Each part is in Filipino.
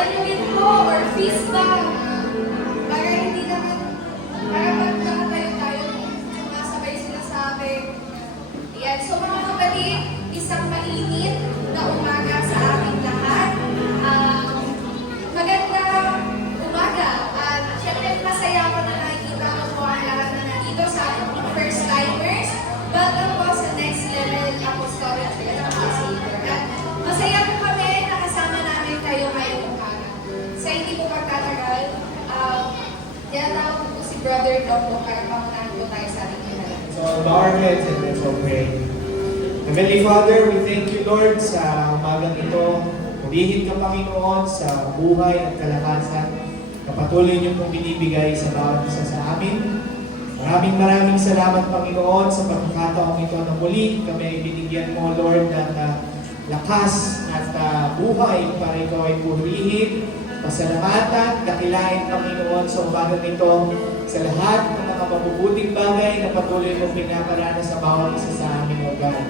genuine po or fiesta. Para hindi naman, para pag nakatayo tayo, sumasabay sila sa akin. Ayan, so mga kapatid, isang mainit na umaga sa ating lahat. Magandang umaga at syempre masaya ako na nakikita ko po ang lahat na nandito sa ating first timers. Welcome po sa Next Level Apostolic Church of our Savior. At masaya po kami na kasama namin kayo ngayong umaga. Sa hindi po pagtatagal, tinatawag po si Brother Dom po kaya pamunahan po tayo sa ating kinalan. So, bow our heads and let's all pray. Heavenly Father, we thank you, Lord, sa umagang ito. Purihin ka, Panginoon, sa buhay at kalakasan na patuloy niyo pong binibigay sa bawat isa sa amin. Maraming salamat, Panginoon, sa pagkakataong ito na muli kami ay binigyan mo, Lord, ng lakas at buhay para ikaw ay purihin, pasalamatan, dakilain, Panginoon, sa umagang ito sa lahat ng mga mabubuting bagay na patuloy mong pinaparana sa bawat isa sa amin, O God.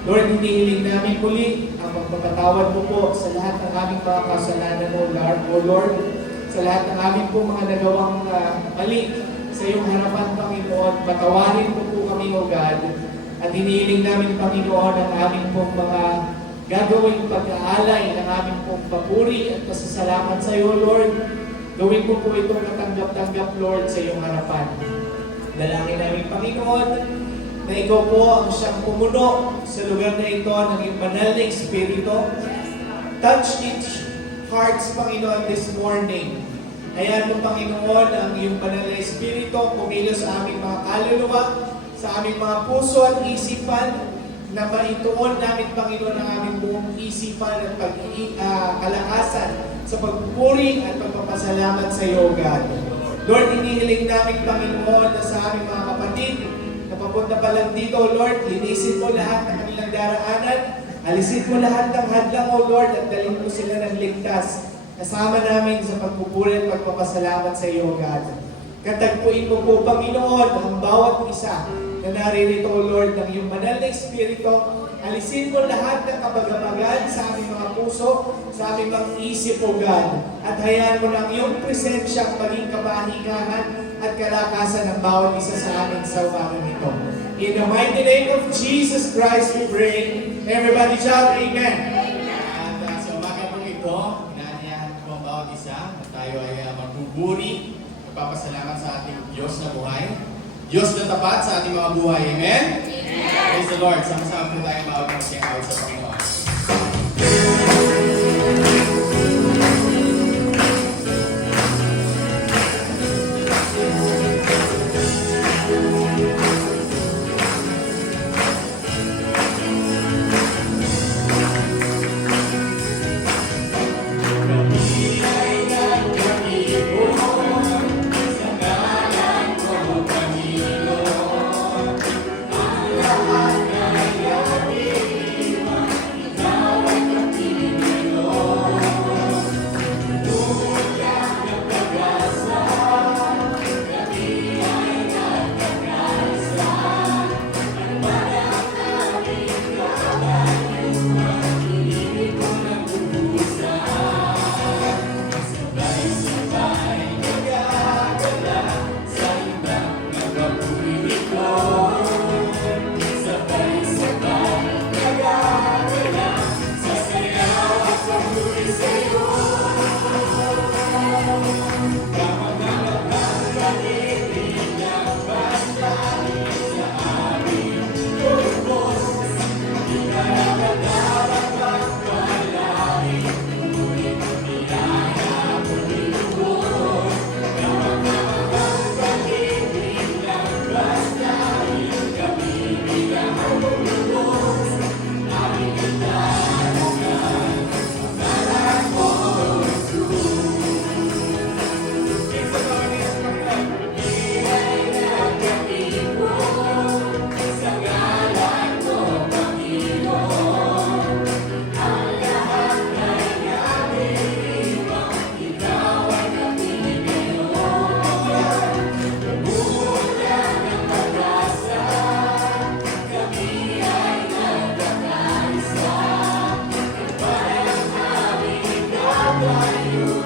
Lord, hinihiling namin muli ang magpapatawad mo po sa lahat ng aming mga kasalanan, O Lord, sa lahat ng aming po mga nagawang mali sa iyong harapan, Panginoon. Patawarin mo po kami, O God, at hinihiling namin, Panginoon, ang aming pong mga gagawing pag-aalay, ang aming pong papuri at pasasalamat sa iyo, Lord. Gawin mo po itong katanggap-tanggap, Lord, sa iyong harapan. Dalangin namin, Panginoon, na ikaw po ang siyang pumuno sa lugar na ito ng iyong banal na Espiritu. Touch each hearts, Panginoon, this morning. Hayaan mo, Panginoon, ang iyong banal na Espiritu pumilos sa aming mga kaluluwa, sa aming mga puso at isipan, na maituon namin, Panginoon, ang aming buong isipan at kalakasan sa pagpupuri at pagpapasalamat sa iyo, God. Lord, hinihiling namin, Panginoon, na sa aming mga kapatid na papunta pa lang dito, Lord, linisin mo lahat ng kanilang daraanan, alisin mo lahat ng hadlang, O Lord, at dalhin mo sila ng ligtas. Kasama namin sa pagpupuri at pagpapasalamat sa iyo, God. Katagpuin mo po, Panginoon, ang bawat isa na naririto, O Lord, ng iyong banal na Espiritu. Alisin mo lahat ng kabagabagan sa aming mga puso, sa aming mga isip, O God. At hayaan mo ng iyong presensya maging kapahingahan at kalakasan ng bawat isa sa amin sa umagang ito. In the mighty name of Jesus Christ we pray. Everybody shout, Amen. At sa umaga po ito, inaanyahan ko ang bawat isa na tayo ay magbuburi, magpapasalamat sa ating Diyos na buhay. Diyos na tapat sa ating mga buhay. Amen? Amen! Praise the Lord. Sama-sama po tayo mag-sing out sa Panginoon. you.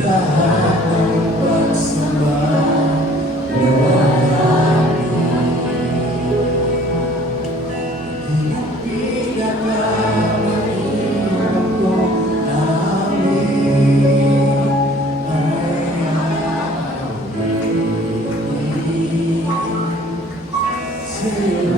lahat ng pagsamba, luwalhati. Ang pinakamahirap ko namin ay aawit sa'yo.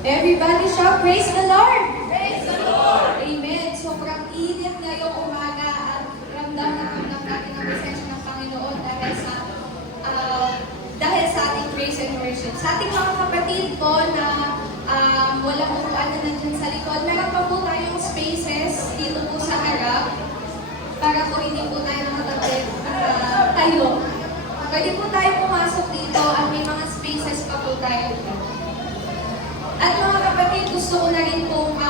Everybody shout, praise the Lord! Praise the Lord! Amen. Sobrang init ngayong umaga at ramdam natin ang presensya ng Panginoon dahil sa ating praise and worship. Sa ating mga kapatid po na walang upuan na nandyan sa likod, meron pa po tayong spaces dito po sa harap para po hindi po tayo nakatapit tayo. Pwede po tayo pumasok dito at may mga spaces pa po tayo. At mga kapatid, gusto ko na rin pong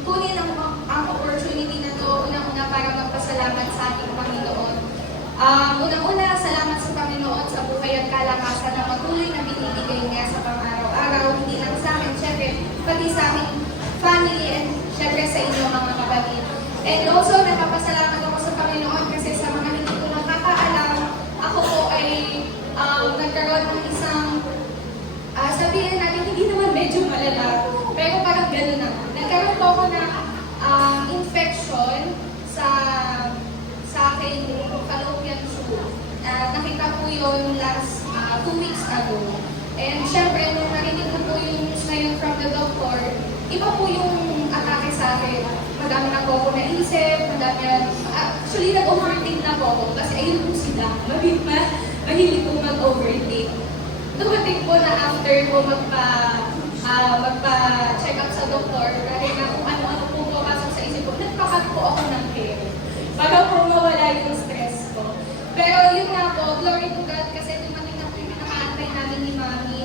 kunin ang opportunity na to unang-una para magpasalamat sa ating Panginoon. Unang-una, salamat sa Panginoon sa buhay at kalakasan na patuloy na binibigay niya sa pang-araw-araw, hindi lang sa amin, syempre, pati sa aming family and syempre sa inyo mga kapatid. And also, nagpapasalamat ako sa Panginoon kasi sa mga hindi ko nakakaalam, ako po ay nagkaroon ng isang sabihin natin, hindi naman medyo malala, pero parang gano'n na. Nagkaroon po ako ng infection sa aking fallopian tube. Nakita po yun last 2 weeks ago. And syempre, nung narinig ko po yung news na yun from the doctor, iba po yung sa akin, madami na po ako naisip, actually nag-overthink na po ako kasi ayun po sila, mahilig po mag-overthink. Dumating po na after po magpa-check up sa doktor, dahil na kung ano-ano po papasok sa isip ko, nagpakat po ako ng hair para po mawala yung stress ko. Pero yun nga po, glory to God, kasi dumating na po yung pinakaantay namin ni Mami,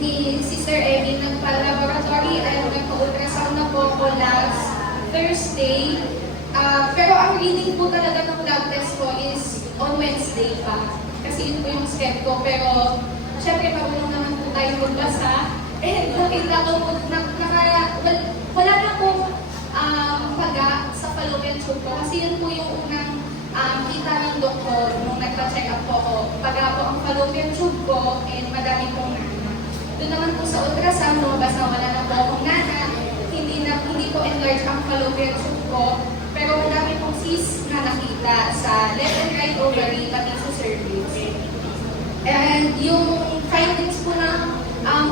ni Sister Evie, nagpa-laboratory at nagpa-ultrasound na po ako last Thursday. Pero ang reading po talaga ng lab test ko is on Wednesday pa. Kasi yun po yung step ko. Pero, syempre, marunong naman po tayo magbasa. Nakita ko, wala na po paga sa fallopian tube ko. Kasi yun po yung unang kita ng doktor nung nagpa-check up po ako. Paga po ang fallopian tube ko and madami pong nana. Doon naman po sa ultrasound, lumabas na wala na po akong nana. Hindi po enlarge ang fallopian tube ko. Pero madami pong cysts na nakita sa left and right ovary, pati sa cervix. And yung findings po ng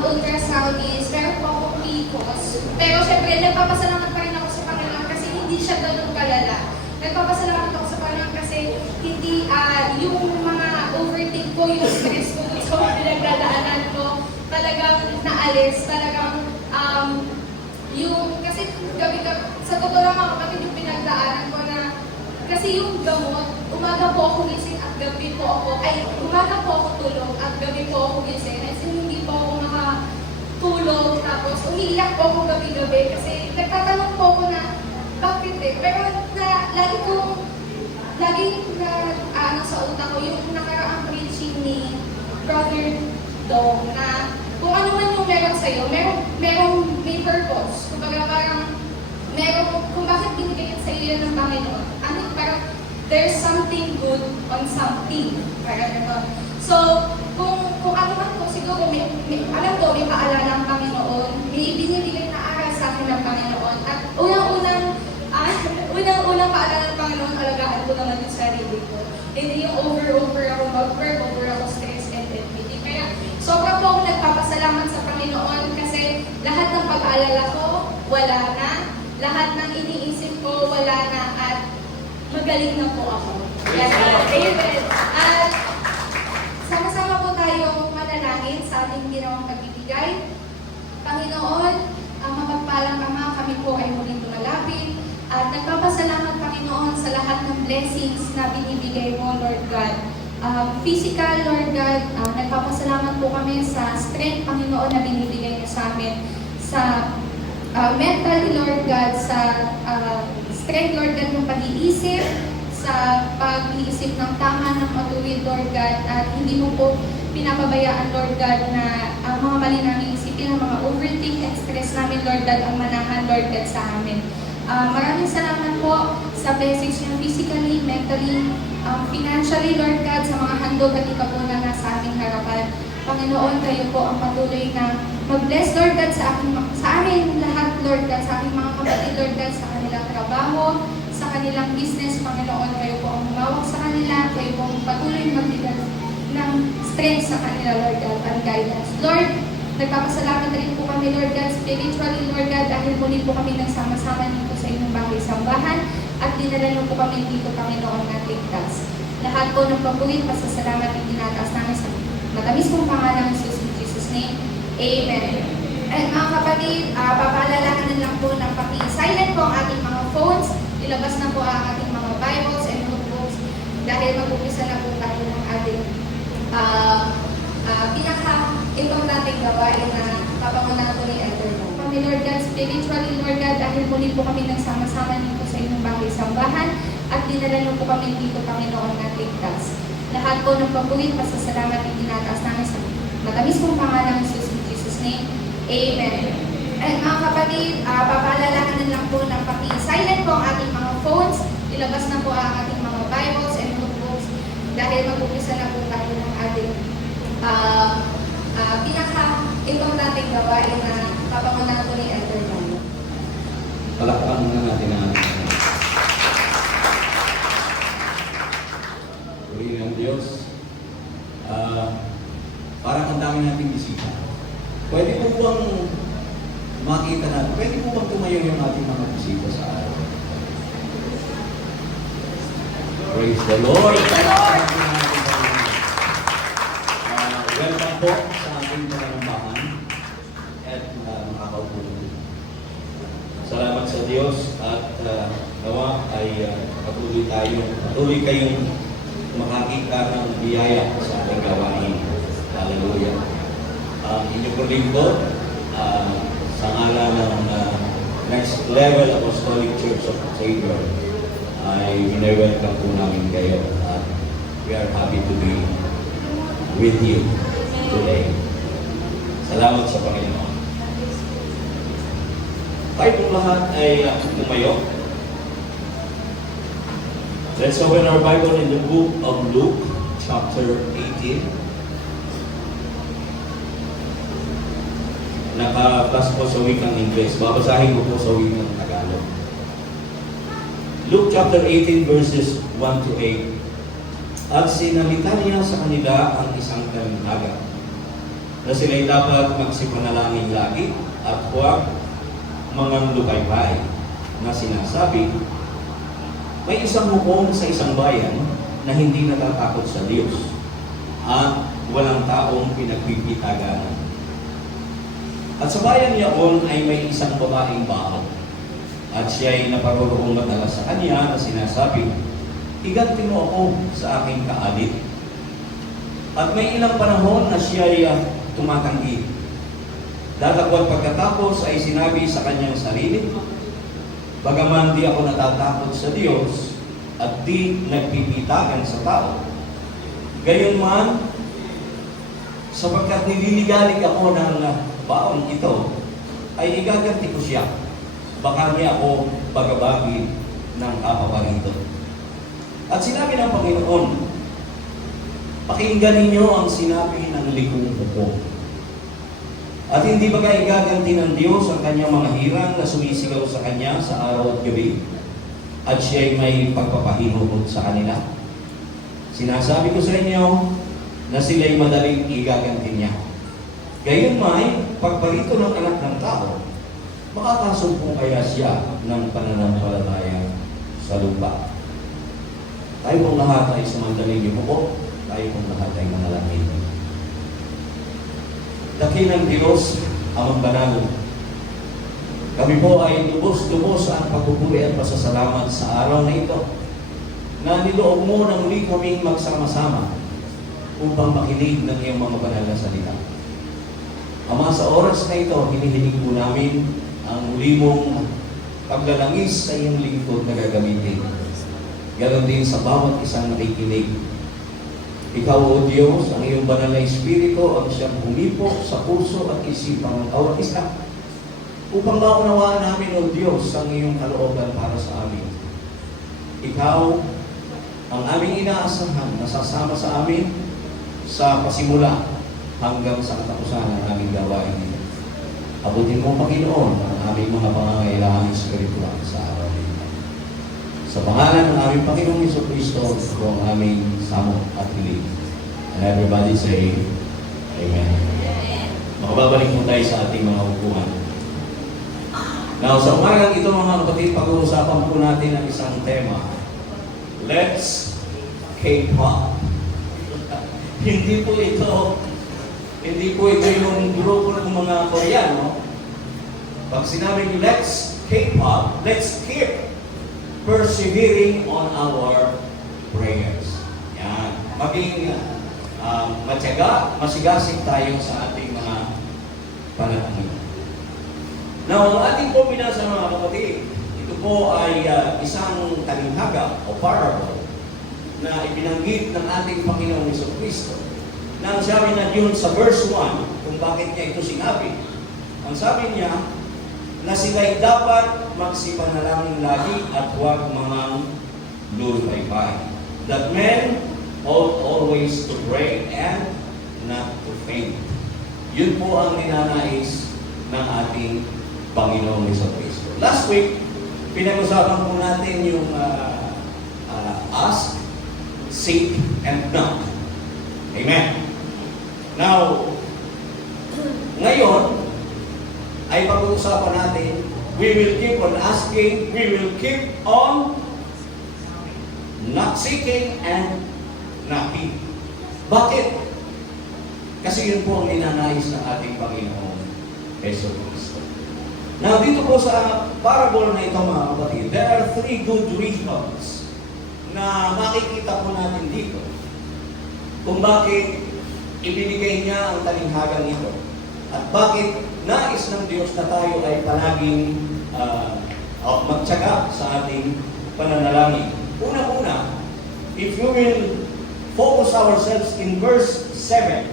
ultrasound is meron po akong PCOS. Pero syempre, nagpapasalamat pa rin ako sa Panginoon kasi hindi siya ganun kalala. Nagpapasalamat ako sa Panginoon kasi hindi yung mga overthink ko, yung stress ko, sa mga pinagdadaanan ko, talagang naalis, talagang yung, kasi gabi sa totoo lang ako, bakit yung pinagdaanan ko na, kasi yung gamot, umaga po ako gising at gabi po ako, umaga po ako tulog at gabi po ako gising, as in hindi po ako makatulog, tapos umiiyak po ako gabi-gabi, kasi nagtatanong po ako na, bakit pero lagi na sa utak ko, yung nakaraang preaching ni Brother Dong, na kung ano man yung meron sa'yo, may purpose. Kumbaga parang, kung bakit binigay sa'yo yun ng Panginoon, parang, there's something good on something. Parang gano'n. So, kung ano man po, siguro, alam ko, may paalala ang Panginoon, may binibigay na aral sa akin ng Panginoon. At unang-unang paalala ng Panginoon, alagaan ko naman yung sarili ko. Hindi yung over ako mag-work, over ako stress and everything. Kaya, sobra po ako nagpapasalamat sa Panginoon kasi lahat ng pag-aalala ko, wala na. Lahat ng iniisip ko, wala na. At magaling na po ako. Yes, amen. At sama-sama po tayong manalangin sa ating ginawang pagbibigay. Panginoon, ang mapagpalang Ama, kami po ay muling tumalapit. At nagpapasalamat, Panginoon, sa lahat ng blessings na binibigay mo, Lord God. Physical, Lord God, nagpapasalamat po kami sa strength, Panginoon, na binibigay niyo sa amin. Sa mentally, Lord God, sa strength, Lord God, ng pag-iisip, sa pag-iisip ng tama, ng matuwid, Lord God, at hindi mo po pinapabayaan, Lord God, na ang mga mali namin isipin, ang mga overthink and stress namin, Lord God, ang manahan, Lord God, sa amin. Maraming salamat po sa blessings niyo physically, mentally, financially, Lord God, sa mga handog at ikapunan na sa ating harapan. Panginoon, kayo po ang patuloy na mag-bless, Lord God, sa amin lahat, Lord God, sa aking mga kapatid, Lord God, sa kanilang trabaho, sa kanilang business, Panginoon, kayo po ang humawak sa kanila, kayo po ang patuloy magbigay ng strength sa kanila, Lord God, and guidance. Lord, nagpapasalamat rin po kami, Lord God, spiritually, Lord God, dahil muli po kami nagsama-sama dito sa inyong bahay-sambahan at dinala niyo po kami dito, Panginoon, na ligtas. Lahat po ng pabulit, pasasalamat at tinataas namin sa matamis kong pangalan ng Jesus' name. Amen. At mga kapatid, papaalalahanan lang po ng paki-silent po ang ating mga phones, ilabas na po ang ating mga Bibles and notebooks dahil mag-umpisa na po tayo ng ating pinaka-importanteng gawain na papangunahan po ni Elder Mo. Kami, Lord God, spiritually, Lord God, dahil muli po kami nagsama-sama dito sa inyong bahay-sambahan at dinala niyo po kami dito, Panginoon, na ligtas. Lahat po ng pabulit, pasasalamat at tinataas namin sa matamis kong pangalan ng Jesus' name. Amen. At mga kapatid, papaalalahanan lang po ng paki-silent po ang ating mga phones, ilabas na po ang ating mga Bibles and notebooks dahil mag-umpisa na po tayo ng ating pinaka-importanteng gawain na papangunahan po ni Elder Mo. Palakpakan muna natin ang ating purihin ng Diyos. Parang ang dami nating bisita. Pwede po bang makita natin. Pwede po bang tumayo yung ating mga bisita sa araw? Praise the Lord! Welcome po sa ating panambahan at makakaupo na. Salamat sa Diyos at nawa ay patuloy kayong makakita ng biyaya sa ating gawain. Hallelujah. Inyong po lingkod, sa ngalan ng Next Level Apostolic Church of Savior, ay welcome po namin kayo at we are happy to be with you today. Salamat sa Panginoon. Tayo po lahat ay tumayo. Let's open our Bible in the book of Luke, chapter 18. Naka-plus po sa wikang Ingles. Babasahin ko po sa wikang Tagalog. Luke chapter 18 verses 1 to 8. At sinalita niya sa kanila ang isang talinhaga na sila'y dapat magsipanalangin lagi at huwag manganglupay-pay na sinasabi, may isang hukom sa isang bayan na hindi natatakot sa Diyos at walang taong pinagpipitaganan. At sa bayan niyaon ay may isang babaeng baho at siya ay naparoroong madalas sa kanya na sinasabi, iganti mo ako sa aking kaalit. At may ilang panahon na siya ay tumatanggi. Datapwat pagkatapos ay sinabi sa kanyang sarili, bagaman di ako natatakot sa Diyos at di nagpipitagan sa tao, gayunman, sapagkat nililigalig ako ng baon ito, ay igaganti ko siya. Baka niya ako bagabagi ng kapaparito. At sinabi ng Panginoon, pakinggan ninyo ang sinabi ng likong hukom. At hindi ba igaganti ng Diyos ang kanyang mga hirang na sumisigaw sa kanya sa araw at gabi? At siya'y may pagpapahinuhod sa kanila. Sinasabi ko sa inyo na sila'y madaling igaganti niya. Gayunmay, pagparito ng anak ng tao, makakasumpo kaya siya ng pananampalataya sa lupa. Tayo pong lahat ay sumandaling yumuko, tayo pong lahat ay manalangin. Dakilang Diyos, Amang Banal, kami po ay lubos-lubos ang pagpupuri at pasasalamat sa araw na ito na niloob mo na muli kaming magsama-sama upang makinig ng iyong mga banal na salita. Ama, sa oras na ito, hinihiling po namin ang muli mong paglalangis sa iyong lingkod na gagamitin. Ganon din sa bawat isang nakikinig. Ikaw, O Diyos, ang iyong banal na Espiritu ang siyang humipo sa puso at isipan ng bawat isa upang maunawaan namin, O Diyos, ang iyong kalooban para sa amin. Ikaw, ang aming inaasahan na sasama sa amin sa pasimula hanggang sa katapusan ng aming gawain nito. Abutin mo, Panginoon, ang aming mga pangangailangan espiritual sa araw nito. Sa pangalan ng aming Panginoong Jesucristo, ito ang aming samo at hiling. And everybody say, Amen. Makababalik mo tayo sa ating mga upuan. Now, sa umagang ito mga kapatid, pag-uusapan po natin ang isang tema. Let's K-pop. Hindi po ito yung grupo ng mga Koreano. Pag sinabing let's K-pop, let's keep persevering on our prayers. Yan. Maging matyaga, masigasig tayo sa ating mga panalangin. Now, ang ating po binasa mga kapatid, ito po ay isang talinghaga o parable na ibinanggit ng ating Panginoong Jesucristo. Na ang sabi na yun sa verse 1, kung bakit niya ito sinabi. Ang sabi niya, na sila'y dapat magsipanalangin lagi at huwag mga lulupay-pay. That men ought always to pray and not to faint. Yun po ang ninanais ng ating Panginoong Jesucristo. Last week, pinag-usapan po natin yung ask, seek, and knock. Amen. Now, ngayon, ay pag-uusapan natin, we will keep on asking, we will keep on not seeking and knocking. Bakit? Kasi yun po ang ninanais ng ating Panginoon, Yesu Cristo. Now, dito po sa parable na ito mga kapatid, there are three good reasons na makikita po natin dito kung bakit ibinigay niya ang talinghagang ito at bakit nais ng Diyos na tayo ay palaging magtyaga sa ating pananalangin. Una-una, if you will focus ourselves in verse 7,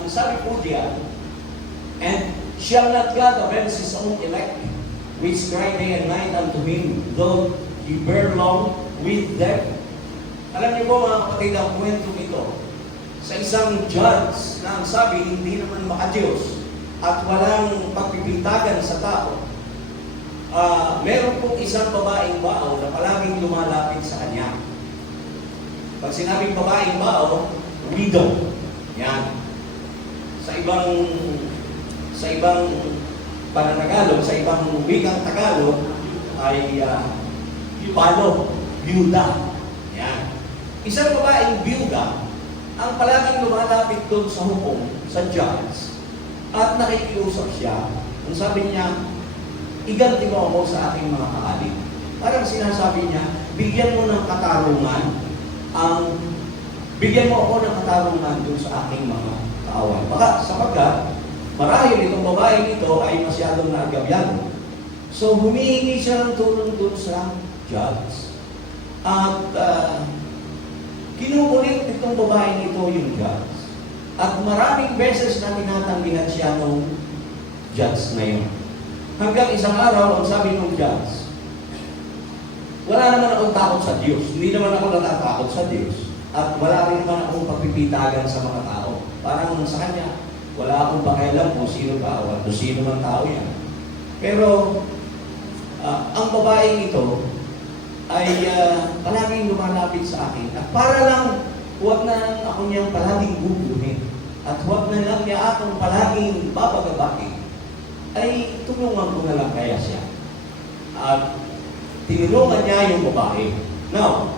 ang sabi po diyan, and shall not God avenge his own elect, which cry day and night unto him, though he bear long with them? Alam niyo po mga kapatid, ang kwento ito sa isang judge na ang sabi hindi naman maka-Diyos at walang pagpipintagan sa tao. Meron pong isang babaeng bao na palaging lumalapit sa kanya. Pag sinabing babaeng bao, widow. Yan. Sa ibang pananagalog, sa ibang wikang Tagalog, ay palo, byuda. Yan. Isang babaeng byuda ang palaging lumalapit doon sa hukom, sa judge, at nakikiusap siya. Ang sabi niya, iganti mo ako sa aking mga kaalim. Parang sinasabi niya, bigyan mo ng katarungan bigyan mo ako ng katarungan doon sa aking mga kaaway. Baka sapagkat marahil itong babaeng ito ay masyadong naagabyado. So humihingi siya ng tulong doon sa judge. At kinukulit itong babaeng ito yung judge. At maraming beses na tinatanggihan siya ng judge na yun. Hanggang isang araw, ang sabi ng judge, wala naman akong takot sa Diyos. Hindi naman ako natatakot sa Diyos. At wala rin naman akong pagpipitagan sa mga tao. Parang sa kanya, wala akong pakialam kung sino ka o sino man tao yan. Pero, ang babaeng ito ay palaging lumalapit sa akin. At para lang, huwag na ako niyang palaging guguhin. At huwag na lang niya akong palaging babagabakin. Ay tulungan ko na lang kaya siya. At tinulungan niya yung babae. Now,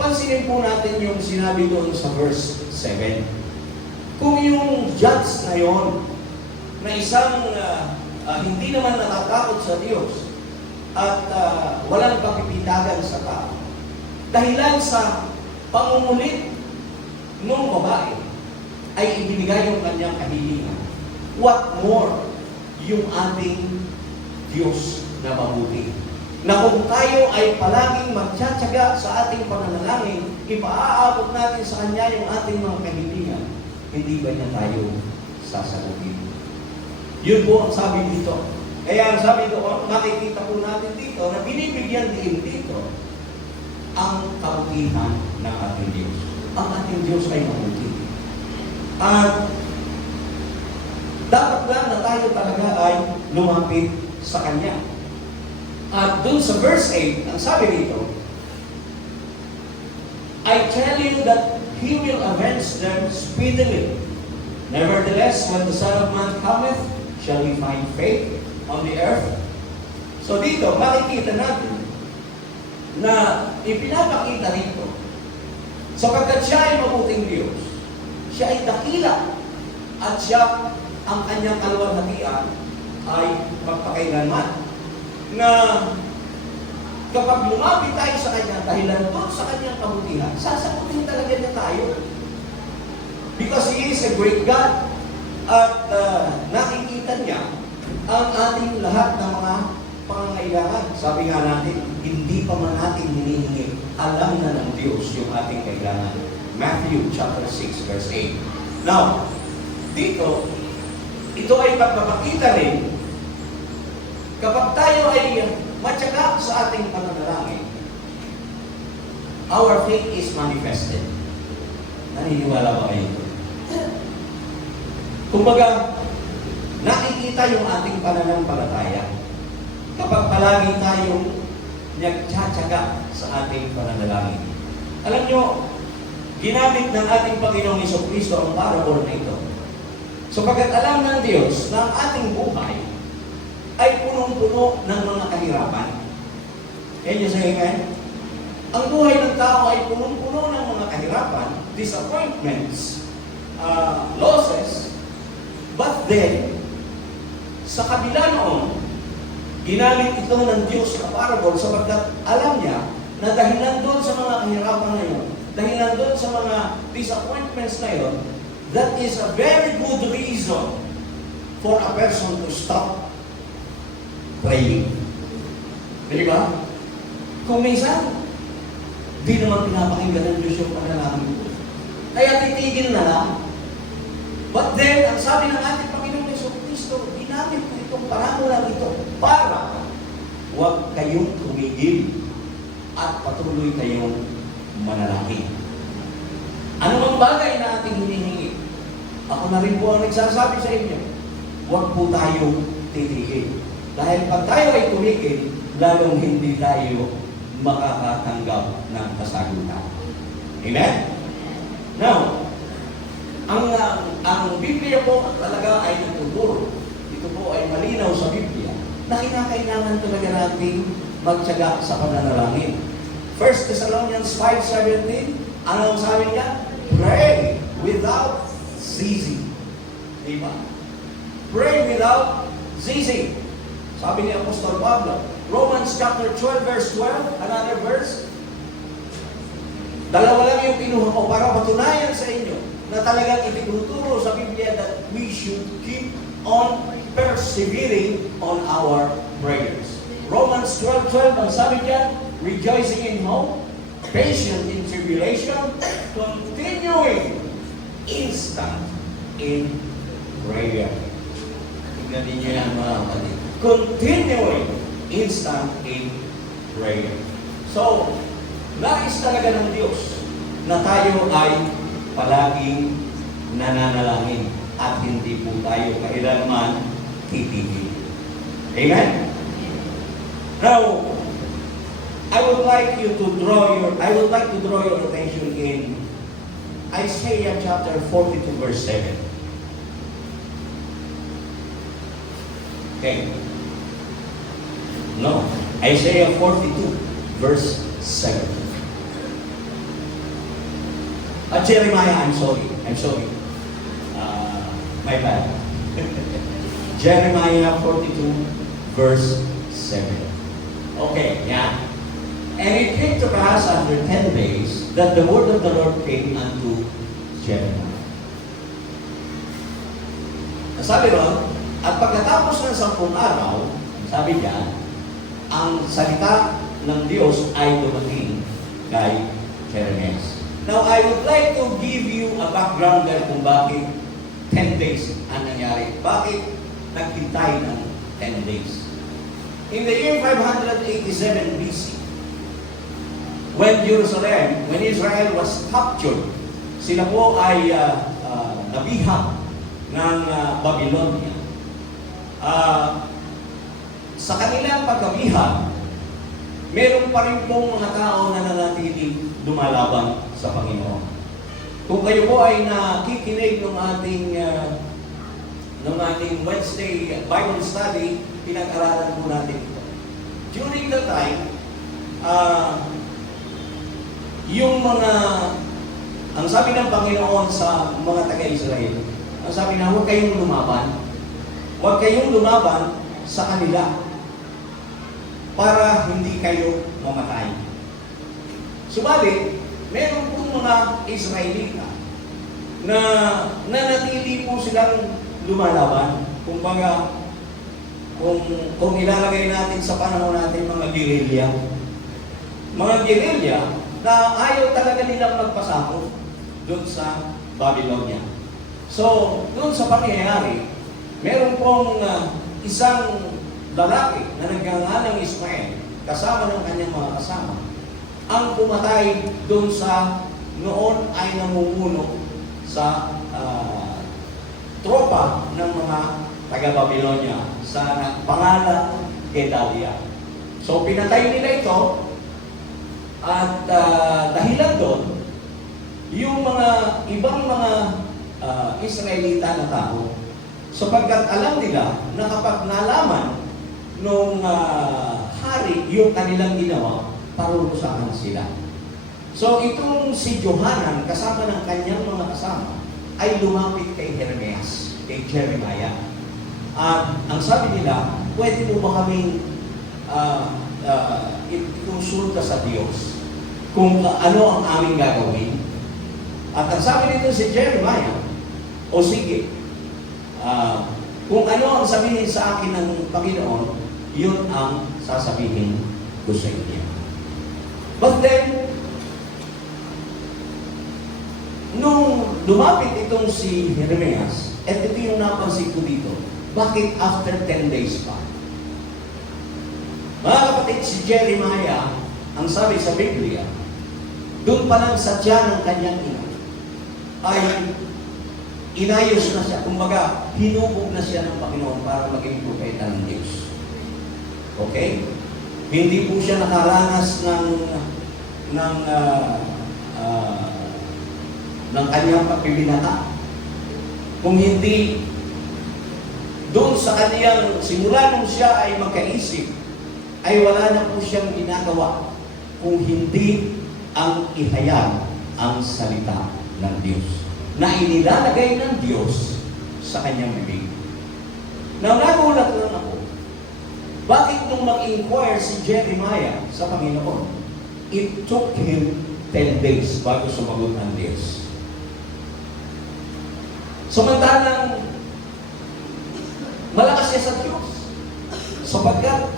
pansinin po natin yung sinabi doon sa verse 7. Kung yung judge na yon, na isang hindi naman natatakot sa Diyos at walang kapipitagan sa tao, dahilan sa pangungulit ng babae, ay ibinigay yung kanyang kahilingan. What more yung ating Diyos na mabuti? Na kung tayo ay palaging magtsatsaga sa ating pananalangin, ipaaabot natin sa Kanya yung ating mga kahilingan, hindi ba niya tayo sasagutin? Yun po ang sabi dito. Kaya ang sabi doon, nakikita po natin dito na binibigyan din dito ang kabutihan ng ating Diyos. Ang ating Diyos ay mabuti. At dapat lang na tayo talaga ay lumapit sa Kanya. At dun sa verse 8, ang sabi dito, I tell you that He will avenge them speedily. Nevertheless, when the Son of Man cometh, shall He find faith on the earth? So dito, makikita natin na ipinapakita rito, sapagkat siya ay mabuting Diyos, siya ay dakila, at siya ang kanyang kaluwalhatian ay magpakailanman. Na kapag lumapit tayo sa Kanya, dahilan doon sa Kanyang kabutihan, sasagutin talaga niya tayo. Because He is a great God. At nakikita niya ang ating lahat ng mga pangangailangan. Sabi nga natin, hindi pa man natin hinihingi, alam na ng Diyos yung ating kailangan. Matthew chapter 6 verse 8. Now, dito, ito ay pagpapakita rin kapag tayo ay matyaga sa ating pananalangin, our faith is manifested. Naniniwala ba kayo? Kumbaga, nakikita yung ating pananampalataya kapag palagi tayong nagtsatsaga sa ating pananalangin. Alam nyo, ginamit ng ating Panginoong Jesucristo ang parable na ito. Sapagkat alam ng Diyos na ang ating buhay ay punong-puno ng mga kahirapan. Can you say amen? Ang buhay ng tao ay punong-puno ng mga kahirapan, disappointments, losses, but then, sa kabila noon, ginamit ito ng Diyos na parable sapagkat alam niya na dahilan doon sa mga kahirapan na yun, dahilan doon sa mga disappointments na yun, that is a very good reason for a person to stop praying. Di ba? Kung minsan, di naman pinapakinggan ng Diyos yung panalangin ko. Kaya titigil na lang. But then, ang sabi ng ating Panginoon Jesucristo, ginamit ko itong parabola ito para huwag kayong tumigil at patuloy kayong manalangin. Ano bang bagay na ating hinihingi? Ako na rin po ang nagsasabi sa inyo, huwag po tayong titigil. Dahil pag tayo ay tumigil, lalong hindi tayo makakatanggap ng kasagutan. Amen? Now, ang Biblia po talaga ay nagtuturo. Ito po ay malinaw sa Biblia na kinakailangan talaga natin magtiyaga sa pananalangin. 1 Thessalonians 5:17, ano ang sabi niya? Pray without ceasing. Diba? Pray without ceasing. Sabi ni Apostol Pablo, Romans chapter 12 verse 12, another verse. Dalawa lang yung kinuha ko para patunayan sa inyo na talagang itinuturo sa Biblia that we should keep on persevering on our prayers. Romans 12:12, ang sabi niya, rejoicing in hope, patient in tribulation, continuing instant in prayer. Tignan ninyo yan mga kapatid. Continuing instant in prayer. So, nais talaga ng Diyos na tayo ay palaging nananalangin at hindi po tayo kailanman titigil. Amen? Now, I would like to draw your attention in Isaiah chapter 42 verse 7. Okay. No, Isaiah 42 verse 7. Jeremiah, I'm sorry. My bad. Jeremiah 42 verse 7. Okay, yeah. And it came to pass after 10 days that the word of the Lord came unto Jeremiah. Sabi ron, at pagkatapos ng 10 araw, sabi niya, ang salita ng Diyos ay dumating kay Jeremiah. Now, I would like to give you a background there kung bakit 10 days ang nangyari. Bakit naghintay ng 10 days? In the year 587 BC, when Israel was captured, sila po ay nabihag ng Babylonia. Sa kanilang pagkabihag, meron pa rin pong mga tao na nanatiling lumalaban sa Panginoon. Kung kayo po ay nakikinig ng ating Wednesday Bible study, pinag-aralan po natin ito. During the time, ang sabi ng Panginoon sa mga taga-Israel, ang sabi na huwag kayong lumaban sa kanila para hindi kayo mamatay. Subalit, meron pong mga Israelita na nanatili po silang lumalaban. Kumbaga, kung ilalagay natin sa panahon natin mga guerrilla. Mga guerrilla na ayaw talaga nilang magpasakop doon sa Babylonia. So, doon sa pangyayari, meron pong isang lalaki na nagngangalang Ismael, kasama ng kanyang mga kasama, ang pumatay doon sa noon ay namumuno sa tropa ng mga taga-Babylonia sa pangalan Gedalia. So, pinatay nila ito at dahilan doon, yung mga ibang mga Israelita na tao, sapagkat alam nila na kapag nalaman nung hari, yung kanilang ginawa, parurusahan sila. So itong si Johanan, kasama ng kanyang mga kasama, ay lumapit kay Jeremias, kay Jeremiah. At ang sabi nila, pwede mo ba kaming ikonsulta sa Diyos kung ano ang aming gagawin? At ang sabi nito si Jeremiah, o sige, kung ano ang sabihin sa akin ng Panginoon, yun ang sasabihin ko sa inyo. But then, nung lumapit itong si Jeremias, at ito yung napansin ko dito, bakit after 10 days pa? Mga kapatid, si Jeremiah, ang sabi sa Biblia, doon pa lang sa tiyan ng kanyang ina, ay inayos na siya. Kumbaga, hinubog na siya ng Panginoon para maging propeta ng Diyos. Okay? Hindi po siya nakaranas ng kanyang pagpipinata. Kung hindi, doon sa kaniyang, simula nung siya ay magkaisip, ay wala na po siyang ginagawa kung hindi ang ihayag ang salita ng Diyos na inilalagay ng Diyos sa kanyang bibig. Now, nagulat lang ako, bakit nung mag-inquire si Jeremiah sa Panginoon, it took him 10 days bago sumagot ang Diyos. Samantalang malakas siya sa Diyos, sapagkat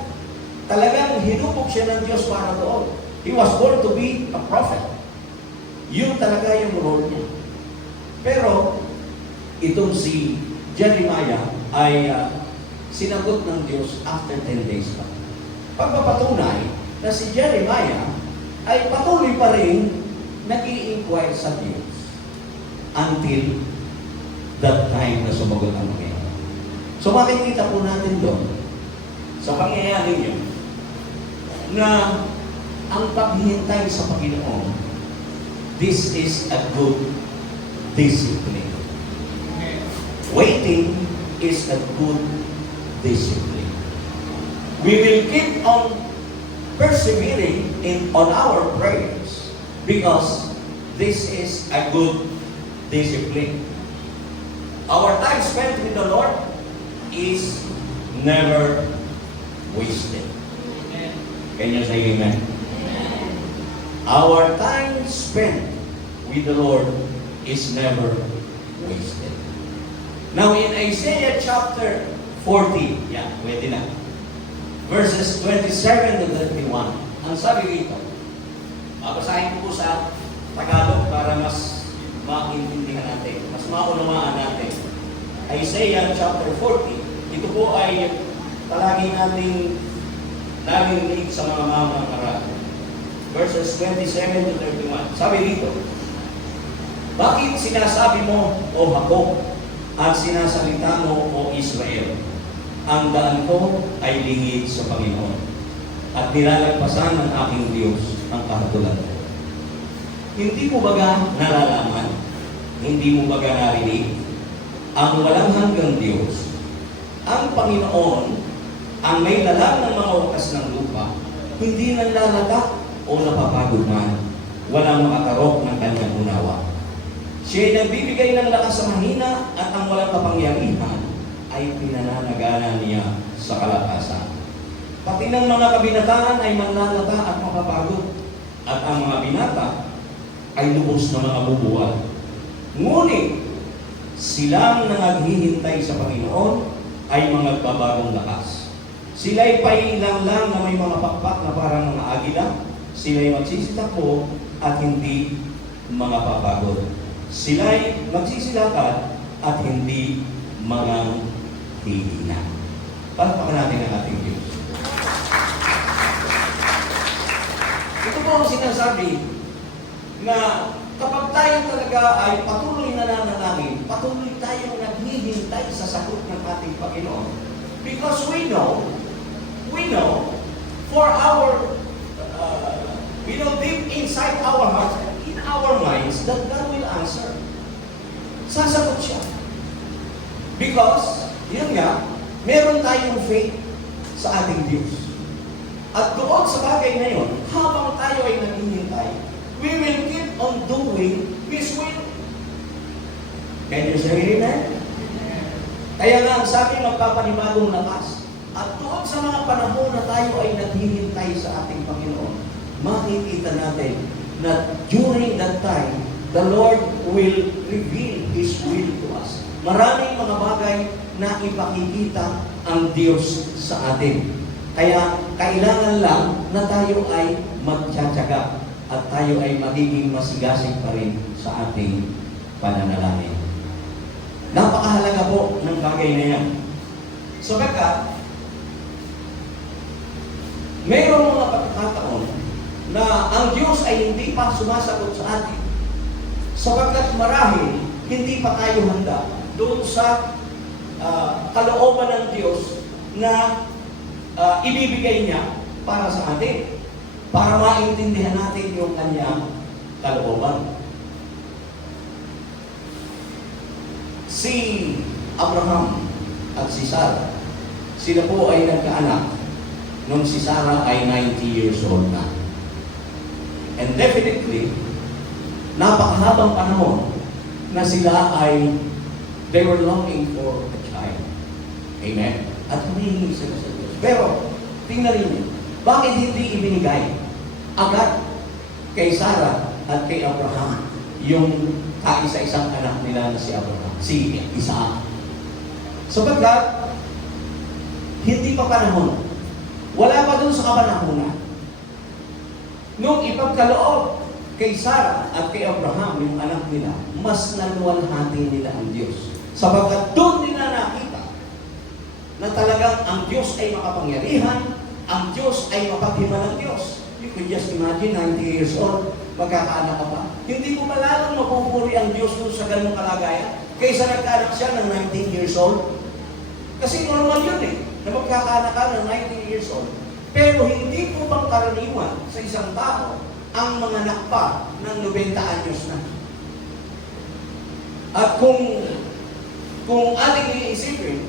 talagang hinubog siya ng Diyos para doon. He was born to be a prophet. Yun talaga yung role niya. Pero, itong si Jeremiah ay sinagot ng Diyos after 10 days pa. Pagpapatunay na si Jeremiah ay patuloy pa rin nag-i-inquire sa Diyos until that time na sumagot ang Panginoon. So makikita po natin doon sa pangyayari niyo na ang paghihintay sa Panginoon, this is a good discipline. Waiting is a good discipline. We will keep on persevering on our prayers because this is a good discipline. Our time spent with the Lord is never wasted. Can you say amen? Our time spent with the Lord is never wasted. Now in Isaiah chapter 40, pwede na. Verses 27 to 31. Ang sabi dito, babasahin ko po sa Tagalog para mas maintindihan natin, mas maunawaan natin. Isaiah chapter 40, ito po ay palagi nating narinig sa mga mamamaral. Verses 27 to 31. Sabi dito, bakit sinasabi mo, O Jacob, at sinasalita mo, O Israel, ang daan ko ay lingid sa Panginoon, at nilalagpasan ng aking Diyos ang kahatulan ko. Hindi mo baga nalalaman? Hindi mo baga narinig? Ang walang hanggang Diyos, ang Panginoon, ang may lalang ng mga wakas ng lupa, hindi nanlalata o napapagod man, walang makatarok ng kanyang unawa. Siya'y nagbibigay ng lakas sa mahina at ang walang kapangyarihan ay pinananagana niya sa kalakasan. Pati ng mga kabinataan ay manlalata at mapapagod, at ang mga binata ay lubos na mga bubuwal. Ngunit silang nangaghihintay sa Panginoon ay mga babagong lakas. Sila'y pailang lang na may mga pakpak na parang mga agila. Sila'y magsisitakbo at hindi mga papagod. Sila'y magsisilakad at hindi mga hihina. Palakpakan natin ang ating Diyos. Ito po ang sinasabi na kapag tayo talaga ay patuloy na nananangin, patuloy tayong naghihintay sa sagot ng ating Panginoon. Because we know, for our, deep inside our hearts, in our minds, that God will answer. Sasagot siya. Because, yun nga, meron tayong faith sa ating Diyos. At doon sa bagay na yun, habang tayo ay naghihintay, we will keep on doing His will. Can you say amen? Kaya nga, ang sabi magpapanibagong lakas. At doon sa mga panahon na tayo ay naghihintay sa ating Panginoon, makikita natin na during that time, the Lord will reveal His will to us. Maraming mga bagay na ipakikita ang Diyos sa atin. Kaya kailangan lang na tayo ay magtsatsaga at tayo ay magiging masigasig pa rin sa ating pananalangin. Napakahalaga po ng bagay na yan. Sapagkat, mayroong mga pagkakataon na ang Diyos ay hindi pa sumasagot sa atin. Sapagkat marahil, hindi pa tayo handa doon sa kalooban ng Diyos na ibibigay niya para sa atin. Para maintindihan natin yung kanyang kalooban. Si Abraham at si Sarah, sila po ay nagkaanak nung si Sarah ay 90 years old na. And definitely, napakahabang panahon na sila ay they were longing for a child. Amen? At humihingi sila sa Diyos. Pero, tingnan rin niyo, bakit hindi ibinigay agad kay Sarah at kay Abraham yung kaisa-isang anak nila na si Abraham, si Isaac? Sapagkat, hindi pa panahon. Wala pa dun sa kapanahunan. Nung ipagkaloob kay Sarah at kay Abraham, yung anak nila, mas naluwalhati nila ang Diyos. Sapagkat doon nila nakita na talagang ang Diyos ay makapangyarihan, ang Diyos ay mapaghimalang Diyos. You could just imagine, 90 years old, magkakaanak ka pa. Hindi mo malalong mapupuri ang Diyos doon sa ganung kalagayan kaysa nagkaanak siya ng 19 years old. Kasi normal yun na magkakaanak ka ng 19 years old. Pero hindi po bang karaniwan sa isang tao ang mga anak pa ng 90 anyos na? At kung ating iisipin,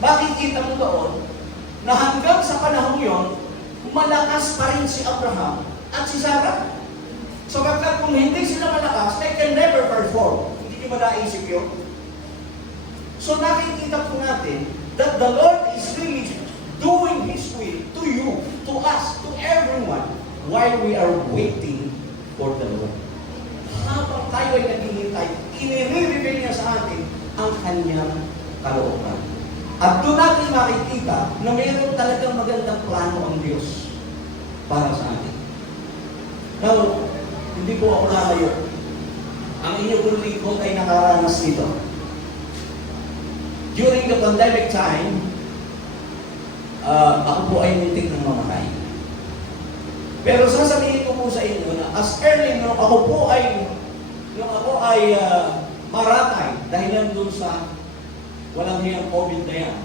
makikita mo doon na hanggang sa panahon yon, malakas pa rin si Abraham at si Sarah. Sapagkat kung hindi sila malakas, they can never perform. Hindi nyo naisip yun? So nakikita po natin that the Lord is really doing His will to you, to us, to everyone, while we are waiting for the Lord. Habang tayo ay naghihintay, inire-reveal niya sa atin ang kanyang kalooban. At doon natin makikita na mayroon talagang magandang plano ang Diyos para sa atin. Now, hindi po ako lalayo. Ang inyong lingkod ay nakaranas nito. During the pandemic time, ako po ay muntik ng mamatay. Pero sasabihin ko po sa inyo na as early nung ako po ay maratay dahil doon sa walang hiyang COVID na yan.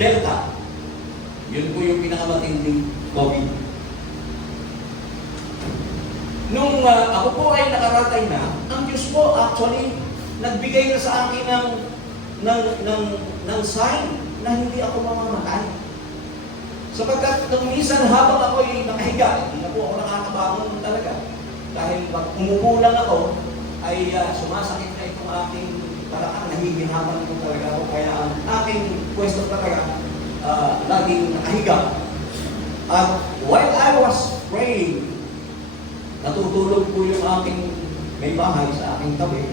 Delta. Yun po yung pinakamatinding COVID. Nung ako po ay nakaratay na, ang Diyos po actually nagbigay na sa akin ng sign na hindi ako mamamatay. Sapagkat nung minsan habang ako ay nakahiga, hindi na po ako nakakabangon talaga. Dahil pag umupo lang ako, ay sumasakit na itong aking balakang, nahihirapan ko talaga ako. Kaya ang aking pwesto talaga, laging nakahiga. At while I was praying, natutulog po yung aking may bahay sa aking tabi.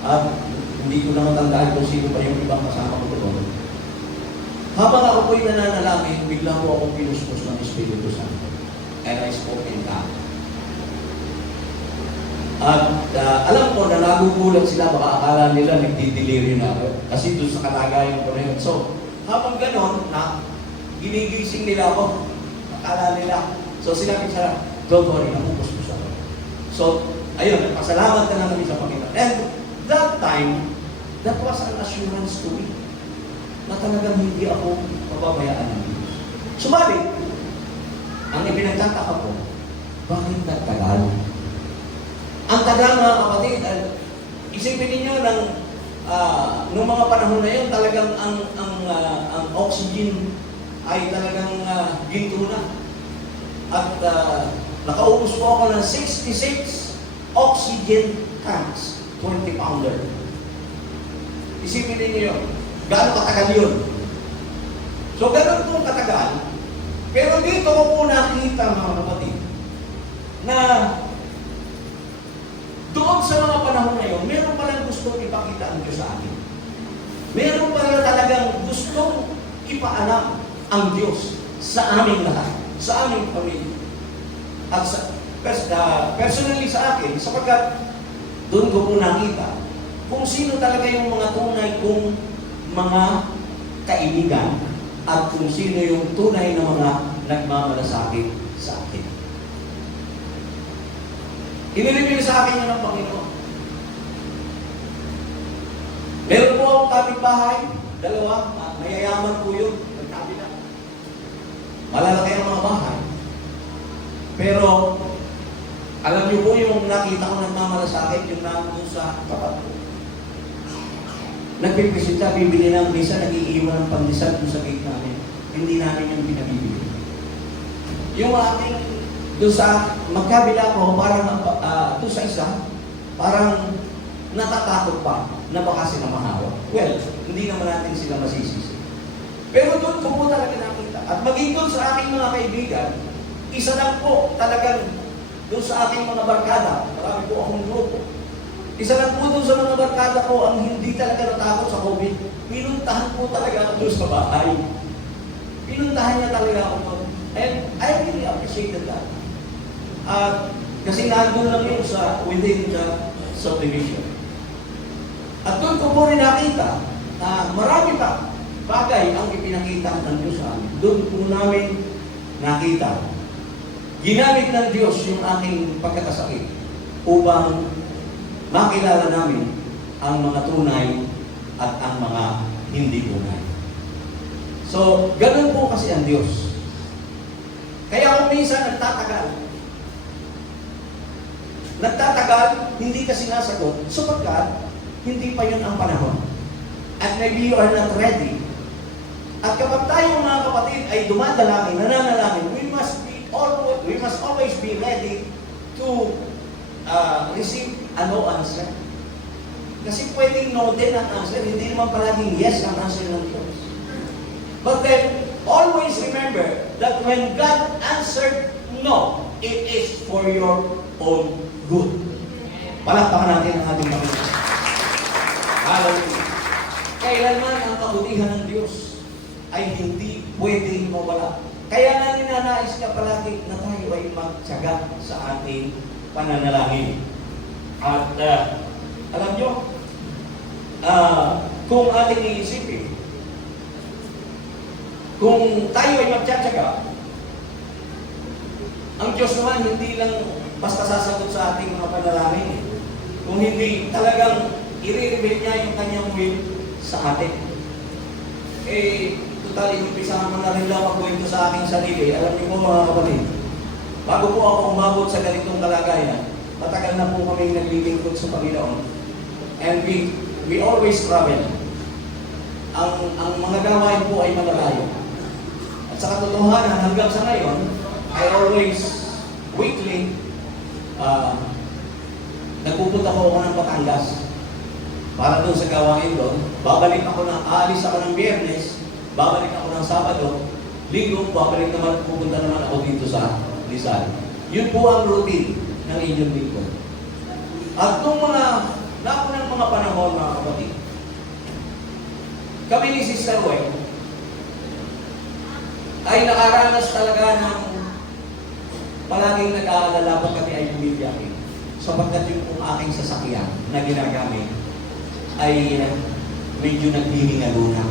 At hindi ko na matandaan kung sino pa yung ibang kasama ko doon. Habang ako po'y nananalangin, bigla po akong pinuspos ng Espiritu Santo. And I spoke in tongues. At alam ko na nagugulat sila, baka akala nila nagdideliryo na ako. Kasi doon sa kalagayan ko na yun. So, habang ganon, ginigising nila ako. Akala nila. So, sinabi sa don't worry, napupuspos ako. So, ayun, nagpasalamat na lang kami sa Panginoon. And that time, that was an assurance to me na talagang hindi ako mababayaan ng Diyos. Subalit, ang ipinagtataka ko, bakit nagtagal? Ang tagal, mga kapatid, isipin ninyo ng nung mga panahon na yun, talagang ang oxygen ay talagang ginto na. At nakaubos po ako ng 66 oxygen tanks, 20-pounder. Isipin niyo yun. Gaano katagal yun? So, gano'n pong katagal. Pero dito ko po nakita, mga kapatid, na doon sa mga panahon na yun, meron palang gustong ipakita ang Diyos sa akin. Meron pala talagang gustong ipaalam ang Diyos sa aming lahat, sa aming pamilya. At personally sa akin, sapagkat doon ko po nakita kung sino talaga yung mga tunay kong mga kaibigan at kung sino yung tunay na mga nagmamalasakit sa akin. Inilibig sa akin yun ng Panginoon. Meron po akong kapitbahay, dalawa, mayayaman po yun, nagkabila. Malalaki ang mga bahay. Pero, alam niyo po yung nakita ko nagmamalasakit, yung nandun sa tapat ko. Nagpipisita, bibili ng misa, nag-iiwan ng pandesal doon sa gate namin. Hindi namin yung pinabibili. Yung aking, doon sa magkabila ko, parang doon sa isa, parang natatakot pa na baka sila mahawa. Well, hindi naman natin sila masisisi. Pero doon ko po talaga nakita. At maging doon sa aking mga kaibigan, isa lang po talagang doon sa aking mga barkada, marami po akong grupo. Isa lang po doon sa mga barkada ko ang hindi talaga natakot sa COVID. Pinuntahan po talaga ako doon sa bahay. Pinuntahan niya talaga ako doon. And I really appreciated that. Kasi nandun lang yun sa within the subdivision. At doon ko po rin nakita na marami pa bagay ang ipinakita ng Diyos sa amin. Doon po namin nakita. Ginamit ng Diyos yung aking pagkakasakit upang makilala namin ang mga tunay at ang mga hindi tunay. So, ganun po kasi ang Diyos. Kaya kung minsan nagtatagal, hindi kasi nasagot, sapagkat hindi pa yun ang panahon. At maybe you are not ready. At kapag tayo mga kapatid ay dumadalangin, nananalangin, we must always be ready to receive a no answer. Kasi pwedeng no din ang answer, hindi naman palaging yes ang answer ng Diyos. But then, always remember that when God answered no, it is for your own good. Palakpakan natin ang ating Panginoon. Hallelujah. Kailanman ang kabutihan ng Diyos ay hindi pwedeng mawala. Kaya nga ninanais ka palagi na tayo ay magtyaga sa ating pananalangin. At alam nyo, kung ating iisipin, kung tayo ay magtsatsaga, ang Diyos naman hindi lang basta sasagot sa ating mga panalangin. Kung hindi talagang i-reveal niya yung kanyang will sa atin. Total, inumpisahan mo na rin lang magkwento sa aking sarili. Alam niyo po mga kapatid, bago po ako umabot sa ganitong kalagayan, matagal na po kami naglilingkod sa Panginoon. And we always travel. Ang mga gawain po ay malalayo. At sa katotohanan, hanggang sa ngayon, I always, weekly, nagpupunta ko ng Batangas para doon sa gawain doon. Babalik ako aalis ako ng Biyernes, babalik ako ng Sabado, Linggo, babalik naman, pupunta naman ako dito sa Rizal. Yun po ang routine ng inyong lingkod. At nung naunang mga panahon, mga kapatid, kami ni Sister Wen ay nakaranas talaga ng palaging nag-aalala pag kami ay bumibiyahe. Sapagkat yung kung aking sasakyan na ginagamit ay medyo naghihingalo na.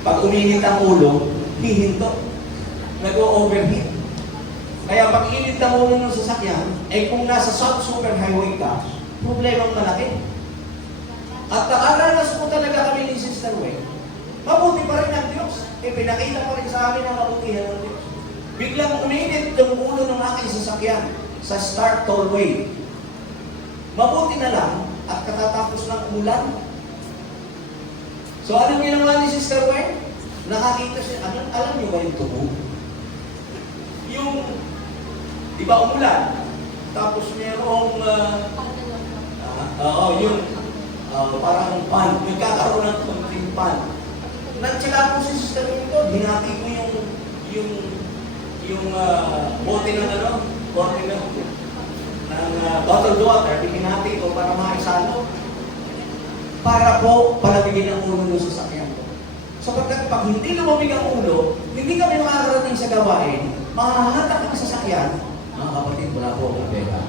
Pag uminit ang ulo, hihinto. Nag-o-overheat. Kaya pag init ang ulo ng sasakyan, ay kung nasa super highway ka, problemang malaki. At nakaranas po talaga kami ni Sister Wen. Mabuti pa rin ang Diyos. Pinakita pa rin sa amin ang mabutihan ng Diyos. Biglang uminit yung ulo ng aking sasakyan sa Start Tollway. Mabuti na lang, at katatapos ng umulan. So anong ginawa ni Sister Wen? Nakakita siya, alam niyo ba yung tubo? Yung, di ba umulan? Tapos merong, parang pan, nagkakaroon ng konting pan. Nagsaka po si Sister Wen ito, hinati ko yung bote ng bottled water, hinati ko para maisalo. Para po palabigin ang ulo ng sasakyan ko. Sapagkat pag hindi lumamig ang ulo, hindi kami makakarating sa gawain, mahahatak ang sasakyan, mga kapatid, wala po ang pera.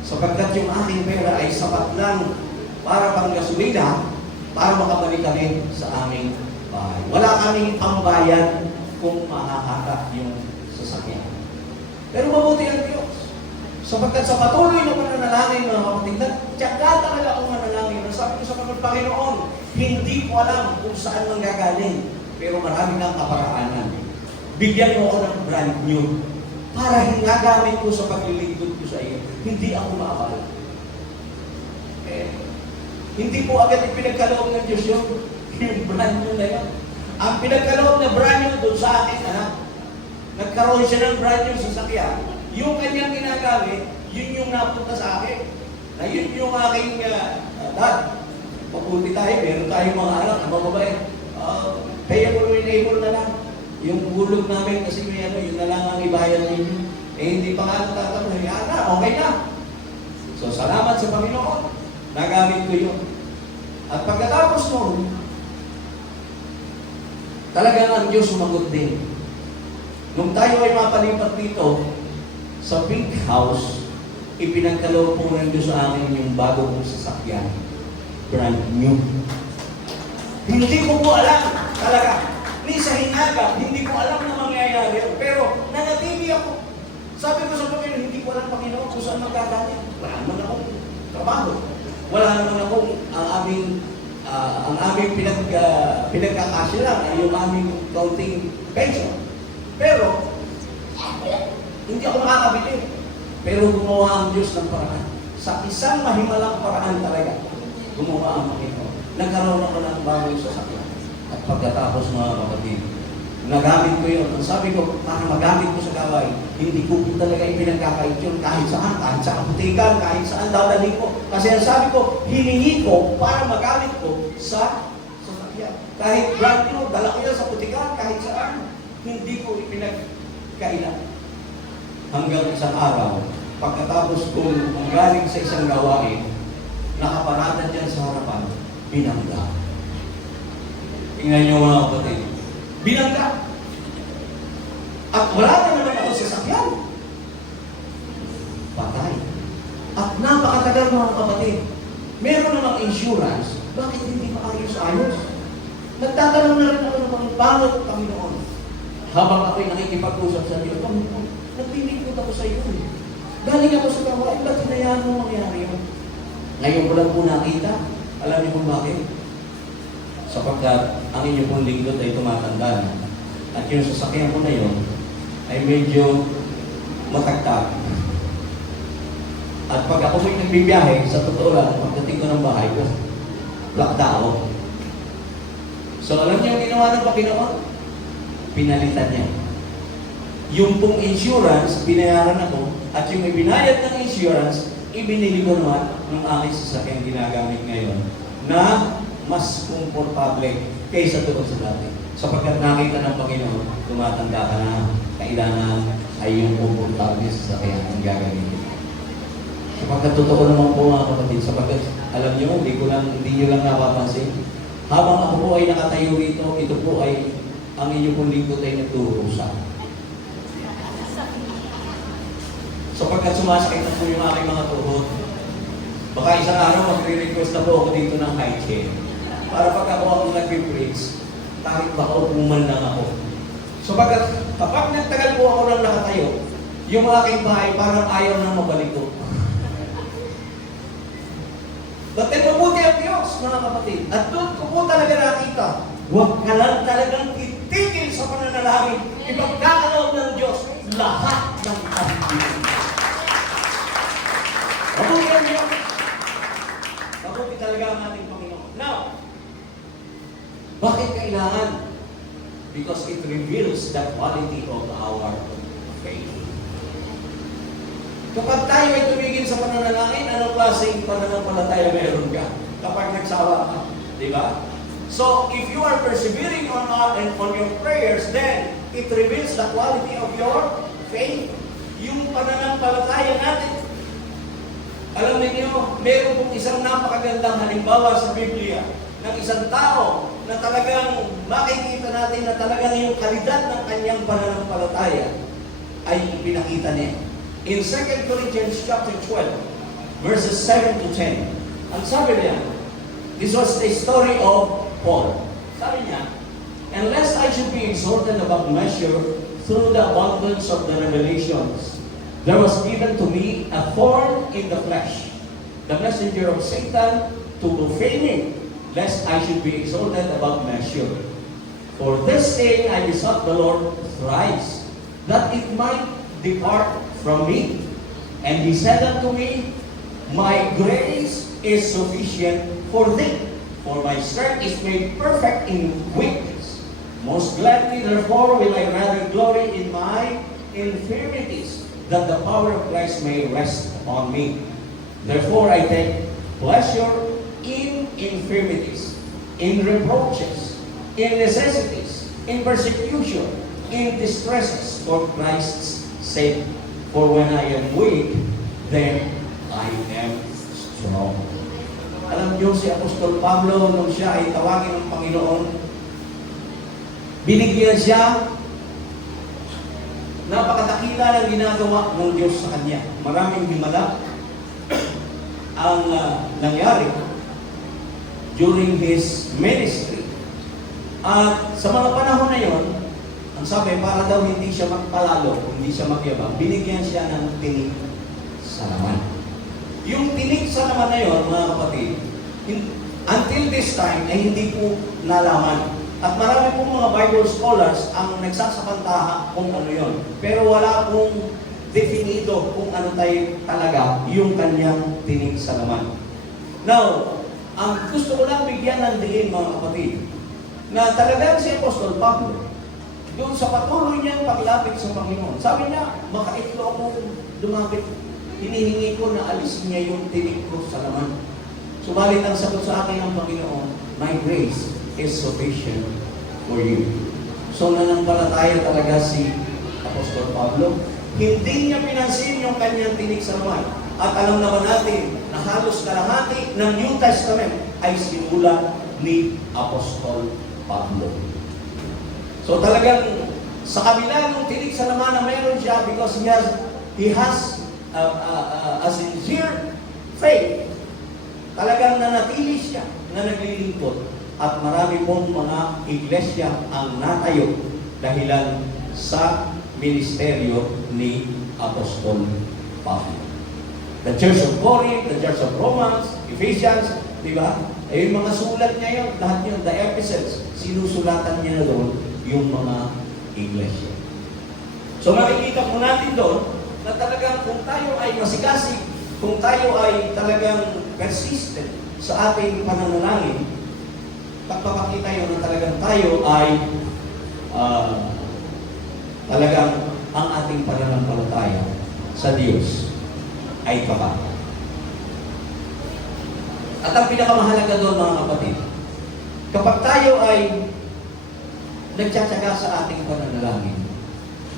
Sapagkat yung aking pera ay sapat lang para pang gasolina, para makabalik kami sa aming bahay. Wala kaming pambayad kung mahahatak yung sasakyan. Pero mabuti ang Diyos. Sapagkat sa patuloy na pananalangin, mga kapatid, tiyaga talaga akong manalangin. Sabi ko sa Panginoon, hindi ko alam kung saan manggagaling, pero marami ng kaparaanan. Bigyan mo ako ng brand new para hinagamit ko sa paglilingkod ko sa iyo. Hindi ako maabala. Hindi po agad ipinagkaloob ng Diyos yun. Yung brand new na yun. Ang pinagkaloob na brand new doon sa akin, nagkaroon siya ng brand new sasakyan. Yung kanyang ginagamit, yun yung napunta sa akin. Na yun yung aking dad. Mabuti tayo, meron tayong mga anak, mga babae. Payable or enable na lang. Yung bulog namin kasi yun na lang ang ibayad ninyo. Hindi pa nga tatanong, okay na. So salamat sa Panginoon. Nagamit ko yun. At pagkatapos noon, talagang ang Diyos sumagot din. Nung tayo ay mapalipat dito, sa big house, ipinagkaloob po ng Diyos sa akin yung bago kong sasakyan. Brand new. Hindi ko po alam, talaga. Ni sa hinaga, hindi ko alam na mangyayari. Pero nanatili ako. Sabi ko sa Panginoon, hindi ko alam, Panginoon, kung saan magkagaling. Wala naman akong trabaho. Wala naman akong ang aming pinagkakasya lang ay yung aming counting pension. Pero, hindi ako makakabili. Pero gumawa ang Diyos ng paraan. Sa isang mahimalang paraan talaga, gumawa ang Panginoon. Nagkaroon ako ng bagong sasakyan. At pagkatapos, mga kapatid, nagamit ko yun. Ang sabi ko, para magamit ko sa gawain, hindi ko talaga ipinagkakait yun kahit sa aputikan, kahit saan dadalhin ko. Kasi ang sabi ko, hiningi ko para magamit ko sa sasakyan. Kahit brand new, dala ko yan sa aputikan, kahit saan, hindi ko ipinagkailan. Hanggang isang araw, pagkatapos kong galing sa isang gawain, nakaparada dyan sa harapan, binangga. Tingnan niyo mga kapatid. Binangga. At wala na naman ako sa sakyan. Patay. At napakatagal mga kapatid. Meron namang insurance, bakit hindi maayos-ayos? Nagtatanong na rin ako ng pangot, Panginoon. Habang ako'y nakikipag-usap sa Diyos, Panginoon, naglilingkod ako sa iyo. Galing ako sa gawain, ba't hinayaan mo mangyari yun? Ngayon ko lang po nakita. Alam niyo kung bakit? Sapagkat ang inyong pong lingkod ay tumatanda na. At yung sasakyan ko na yun ay medyo matagtag. At pag ako may nagbibiyahe, sa totoo lang, pagdating ko ng bahay ko, plakda ako. So alam niyo ang ginawa ng Panginoon? Pinalitan niya. Yung pong insurance, binayaran ako, at yung ibinayad ng insurance, ibinili ko naman ng aking sasakyan ginagamit ngayon na mas komportable kaysa doon sa dati. Sapagkat nakita ng Panginoon, tumatanda ka na, kailangan ay yung komportable sa sasakyan ang gagamitin. Sapagkat totoo naman po mga kapatid, sapagkat alam niyo, hindi nyo lang napapansin, habang ako po ay nakatayo rito, ito po ay ang inyong pong lingkod ay nagturusa. Sapagkat sumasakit na po yung aking mga tuhod. Baka isang araw magre-request na po ako dito ng high chair. Para pag ako nag-preach, kahit baka upuman lang ako. Sapagkat kapag nagtagal po ako lang nakatayo, yung aking bahay parang ayaw nang mabalik ko. But mabuti ang Diyos, mga kapatid. At doon ko po talaga nakita, huwag ka lang talagang titigil sa pananalangin. Ipagkakaloob ng Diyos lahat ng pag-ibig. Mabuti ang Diyos. talaga ang ating Panginoon. Now, bakit kailangan? Because it reveals the quality of our faith. Kapag tayo ay tumigil sa pananalangin, anong klaseng pananampalataya meron ka? Kapag nagsawa ka, di ba? So, if you are persevering on your prayers, then it reveals the quality of your faith. Yung pananampalataya natin. Alam niyo, meron pong isang napakagandang halimbawa sa Biblia ng isang tao na talagang makikita natin na talagang yung kalidad ng kanyang pananampalataya ay ipinakita niya. In 2 Corinthians chapter 12, verses 7 to 10, ang sabi niya, this was the story of Paul. Sabi niya, unless I should be exalted above measure through the abundance of the revelations, there was given to me a thorn in the flesh, the messenger of Satan to profane me, lest I should be exalted above measure. For this thing I besought the Lord thrice, that it might depart from me. And he said unto me, my grace is sufficient for thee, for my strength is made perfect in weakness. Most gladly therefore will I rather glory in my infirmities, that the power of Christ may rest upon me. Therefore I take pleasure in infirmities, in reproaches, in necessities, in persecution, in distresses for Christ's sake. For when I am weak, then I am strong. Alam niyo si Apostol Pablo, nung siya ay tawagin ng Panginoon, binigyan siya napakadakila ng ginagawa ng Diyos sa kanya. Maraming himala ang nangyari during his ministry. At sa mga panahon na yon, ang sabi, para daw hindi siya magpalalo, hindi siya magyabang, binigyan siya ng tinik sa laman. Yung tinik sa laman na yon, mga kapatid, until this time, ay hindi po nalaman. At marami pong mga Bible scholars ang nagsasapantaha kung ano yon. Pero wala pong definido kung ano tayo talaga yung kanyang tinik sa laman. Now, ang gusto ko lang bigyan ng diin, mga kapatid, na talagang si Apostol Pablo, doon sa patuloy niyang paglapit sa Panginoon, sabi niya, makaitlo ako lumapit. Hinihingi ko na alisin niya yung tinik ko sa laman. Subalit ang sagot sa akin ng Panginoon, my grace is sufficient for you. So nanampalataya talaga si Apostol Pablo. Hindi niya pinansin yung kanyang tinik sa laman. At alam naman natin na halos kalahati ng New Testament ay sinulat ni Apostol Pablo. So talagang sa kabila ng tinik sa laman na meron siya because he has a sincere faith, talagang nanatili siya na naglilingkod at marami pong mga iglesia ang natayo dahilan sa ministeryo ni Apostol Pablo. The Church of Corinth, the Church of Romans, Ephesians, di ba? Eh, yung mga sulat niya yun, lahat yun, the epistles, sinusulatan niya na doon yung mga iglesia. So makikita po natin doon na talagang kung tayo ay masigasig, kung tayo ay talagang persistent sa ating pananalangin, pagpapakita yun na talagang tayo ay talagang ang ating pananampalataya sa Diyos ay tapat. At ang pinakamahalaga doon, mga kapatid, kapag tayo ay nagtsatsaga sa ating pananalangin,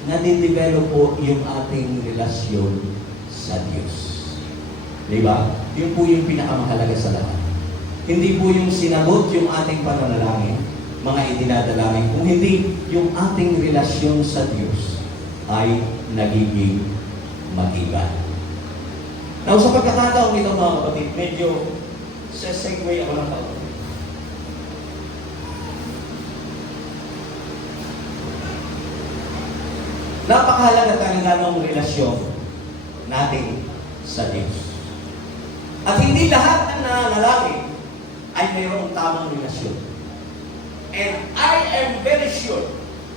nadidevelop po yung ating relasyon sa Diyos. Di ba? Yun po yung pinakamahalaga sa lahat. Hindi po yung sinagot yung ating pananalangin, mga idinadalangin, kung hindi yung ating relasyon sa Diyos ay nagiging matibay. Now, sa pagkakataon nito, mga kapatid, medyo segue ako ng tao. Napakahalaga talaga ng relasyon natin sa Diyos. At hindi lahat ng nananalangin ay mayroong tamang relasyon. And I am very sure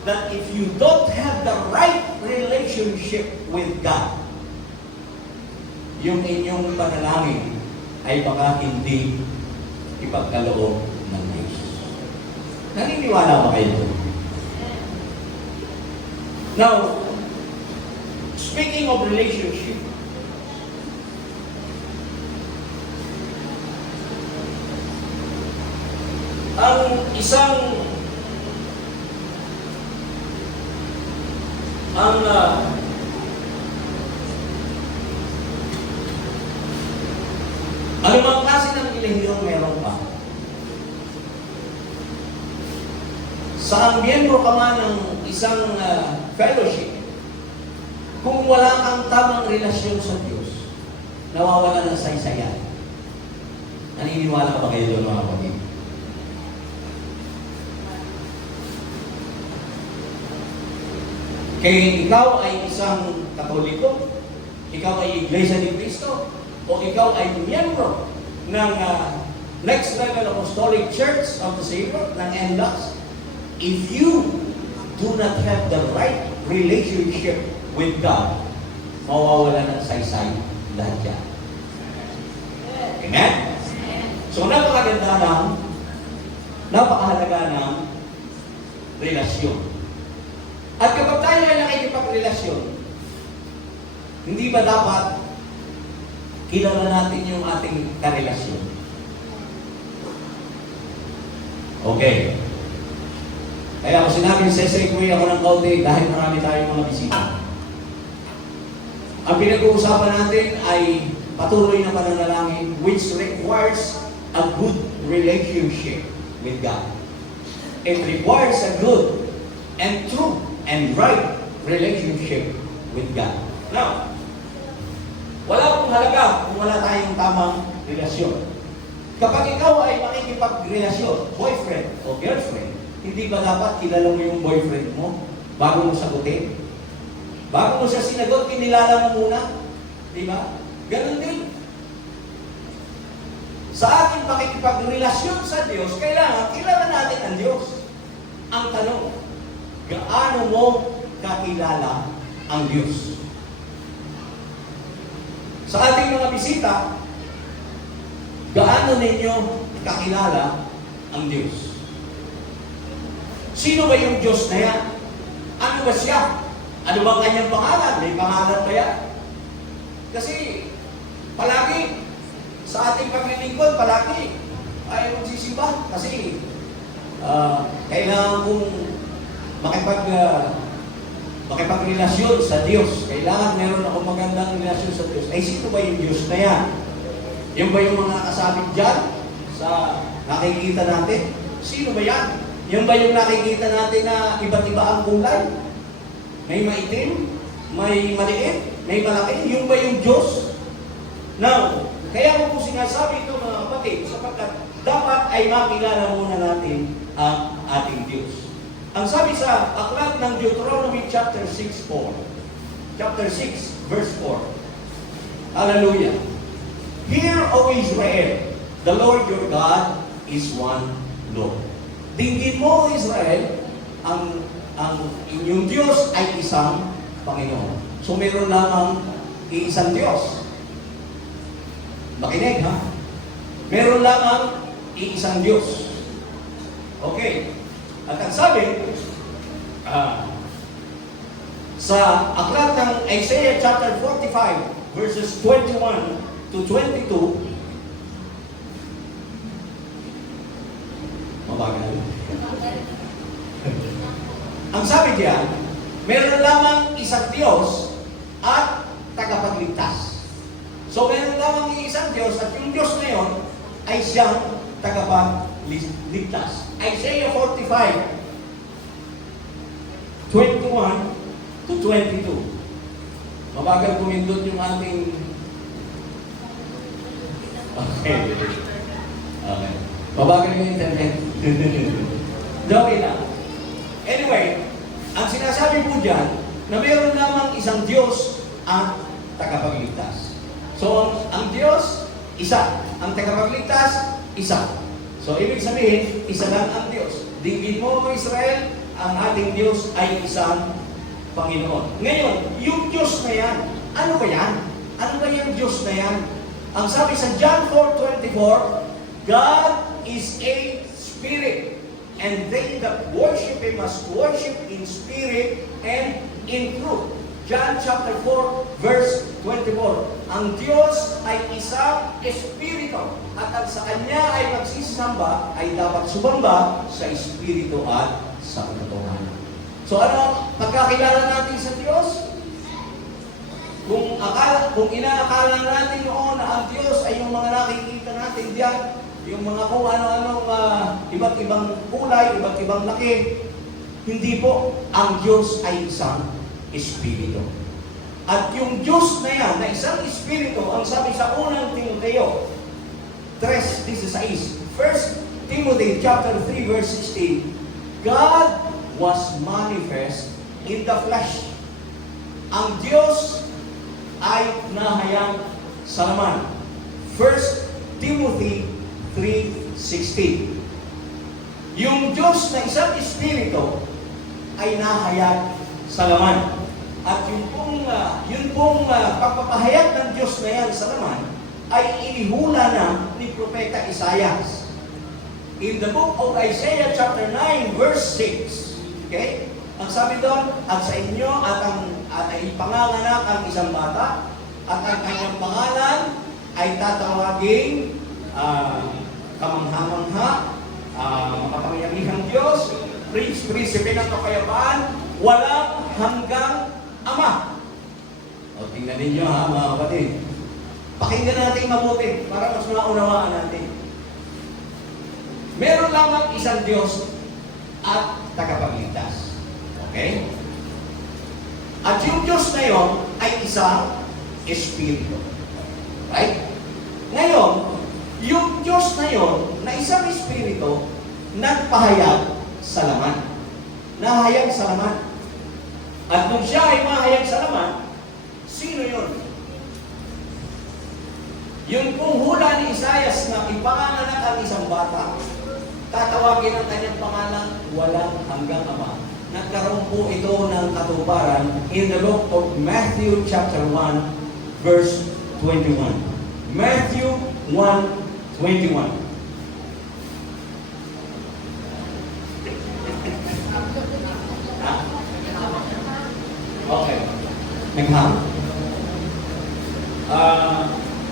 that if you don't have the right relationship with God, yung inyong panalangin ay baka hindi ipagkaloob ng Diyos. Naniniwala ba kayo doon? Now, speaking of relationship, ang anumang klase ng relihiyon meron pa. Sa ang miyembro ka man ng isang fellowship, kung wala kang tamang relasyon sa Diyos, nawawala ng saysayan. Naniniwala ba kayo doon, mga kapatid? Kaya ikaw ay isang Katoliko, ikaw ay Iglesia ni Cristo, o ikaw ay miyembro ng Next Level Apostolic Church of the Savior, ng NLAS, if you do not have the right relationship with God, mawawala ng saysay lahat yan. Amen? So, napakahalaga ng relasyon. At kapag tayo ay nakikipagrelasyon, hindi ba dapat kilala natin yung ating karelasyon? Okay. Kaya ako sinabing sesegue ako ng kaunti dahil marami tayong mga bisita. Ang pinag-uusapan natin ay patuloy na pananalangin which requires a good relationship with God. It requires a good and true and right relationship with God. Now, wala pong halaga kung wala tayong tamang relasyon. Kapag ikaw ay makikipagrelasyon, boyfriend o girlfriend, hindi ba dapat kilala mo yung boyfriend mo bago mo sagutin? Bago mo siya sinagot, kinilala mo muna. Di ba? Ganun din. Sa ating pakikipagrelasyon sa Diyos, kailangan kilala natin ang Diyos. Ang tanong, gaano mo kakilala ang Diyos? Sa ating mga bisita, gaano ninyo kakilala ang Diyos? Sino ba yung Diyos na yan? Ano ba siya? Ano ba kanyang pangalan? May pangalan ba yan? Kasi palagi sa ating paglilingkod, palagi ay magsisimba. Kasi kailangan kong makipagrelasyon sa Diyos. Kailangan meron akong magandang relasyon sa Diyos. Ay, sino ba yung Diyos na yan? Yung ba yung mga nakasabit dyan sa nakikita natin? Sino ba yan? Yung ba yung nakikita natin na iba't iba ang kulay? May maitim, may maliit, may malaki. Yung ba yung Diyos? Now, kaya ko po sinasabi ito mga kapatid, sapagkat dapat ay makilala muna natin ang ating Diyos. Ang sabi sa aklat ng Deuteronomy chapter 6, verse 4. Hallelujah. Hear, O Israel, the Lord your God is one Lord. Dinggin mo, Israel, ang inyong Diyos ay isang Panginoon. So meron lamang iisang Diyos. Makinig, ha? Meron lamang iisang Diyos. Okay. At ang sabi, sa aklat ng Isaiah chapter 45, verses 21 to 22, mabagal. Ang sabi diyan, meron lamang isang Diyos at tagapagligtas. So meron lamang isang Diyos at yung Diyos na yon ay siyang tagapagligtas. Isaiah 45, 21 to 22. Mabagal kumindot yung ating... Okay. Mabagal yung internet. Joke lang. Anyway, ang sinasabi po dyan, na meron lamang isang Diyos at tagapagligtas. So, ang Diyos, isa. Ang tagapagligtas, isa. So, ibig sabihin, isa lang ang Diyos. Dinggin mo, Israel, ang ating Diyos ay isang Panginoon. Ngayon, yung Diyos na yan, ano ba yan? Ano ba yung Diyos na yan? Ang sabi sa John 4:24, God is a spirit, and they that worship Him must worship in spirit and in truth. John chapter 4, verse 24. Ang Diyos ay isang espiritu, at ang sa Kanya ay magsisamba ay dapat sumamba sa espiritu at sa katotohanan. So ano pagkakilala natin sa Diyos? Kung inaakala natin noon na ang Diyos ay yung mga nakikita natin diyan, yung mga kung ano-anong iba't ibang kulay, iba't ibang laki, hindi po. Ang Diyos ay isang espiritu. At yung Diyos na yan, na isang espiritu, ang sabi sa unang Timoteo 3:16, 1 Timothy chapter 3 verse 16, God was manifest in the flesh. Ang Diyos ay nahayag sa laman. 1 Timothy 3:16. Yung Diyos na isang espiritu ay nahayag sa laman. At yun pong pagpapahayag ng Diyos na yan sa laman ay inihula na ni Propeta Isaias. In the book of Isaiah chapter 9 verse 6, okay? Ang sabi doon, at sa inyo at ipanganganak ang isang bata, at ang kanyang pangalan ay tatawaging kamangha-mangha, makapangyarihang Diyos, Prinsipe ng kapayapaan, walang hanggang Ama. O tingnan ninyo ha mga kapatid. Pakinggan natin mabuti para mas maunawaan natin. Meron lamang isang Diyos at tagapagligtas. Okay? At yung Diyos na yon ay isang espiritu. Right? Ngayon, yung Diyos na yon na isang espiritu nagpahayag sa laman. Nahayag sa laman. At kung siya ay mahayag sa laman, sino yun? Yung pong hula ni Isaias na ipanganganak ang isang bata, tatawagin ang kanyang pangalan, walang hanggang Ama. Nagkaroon po ito ng katuparan in the book of Matthew chapter 1 verse 21. Matthew 1:21. Okay. Nagham.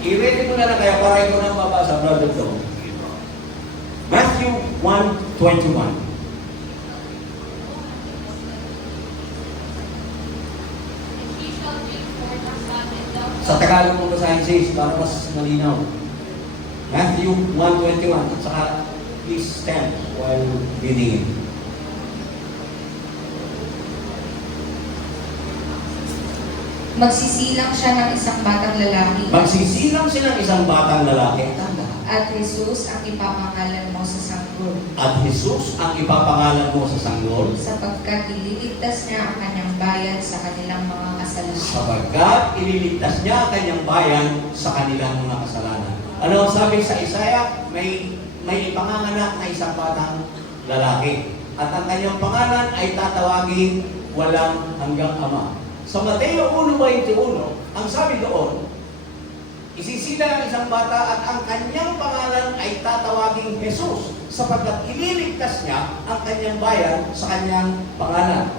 I-ready mo na lang kaya para ito nang mabasa, Brother Tom. Matthew 1:21. Sa Tagalog mo basahin sis, para mas malinaw. Matthew 1:21. At saka, please stand while reading it. Magsisilang siya ng isang batang lalaki. Magsisilang siya ng isang batang lalaki. Tanda. At Jesus ang ipapangalan mo sa sanggol. At Jesus ang ipapangalan mo sa sanggol, Sapagkat ililigtas niya ang kanyang bayan sa kanilang mga kasalanan. sapagkat ililigtas niya ang kanyang bayan sa kanilang mga kasalanan. Ano ang sabi sa Isaiah? May ipanganganak na isang batang lalaki. At ang kanyang pangalan ay tatawagin walang hanggang Ama. Sa Mateo 1:21, ang sabi doon, isisilang ang isang bata at ang kanyang pangalan ay tatawaging Jesus sapagkat ililigtas niya ang kanyang bayan sa kanyang pangalan.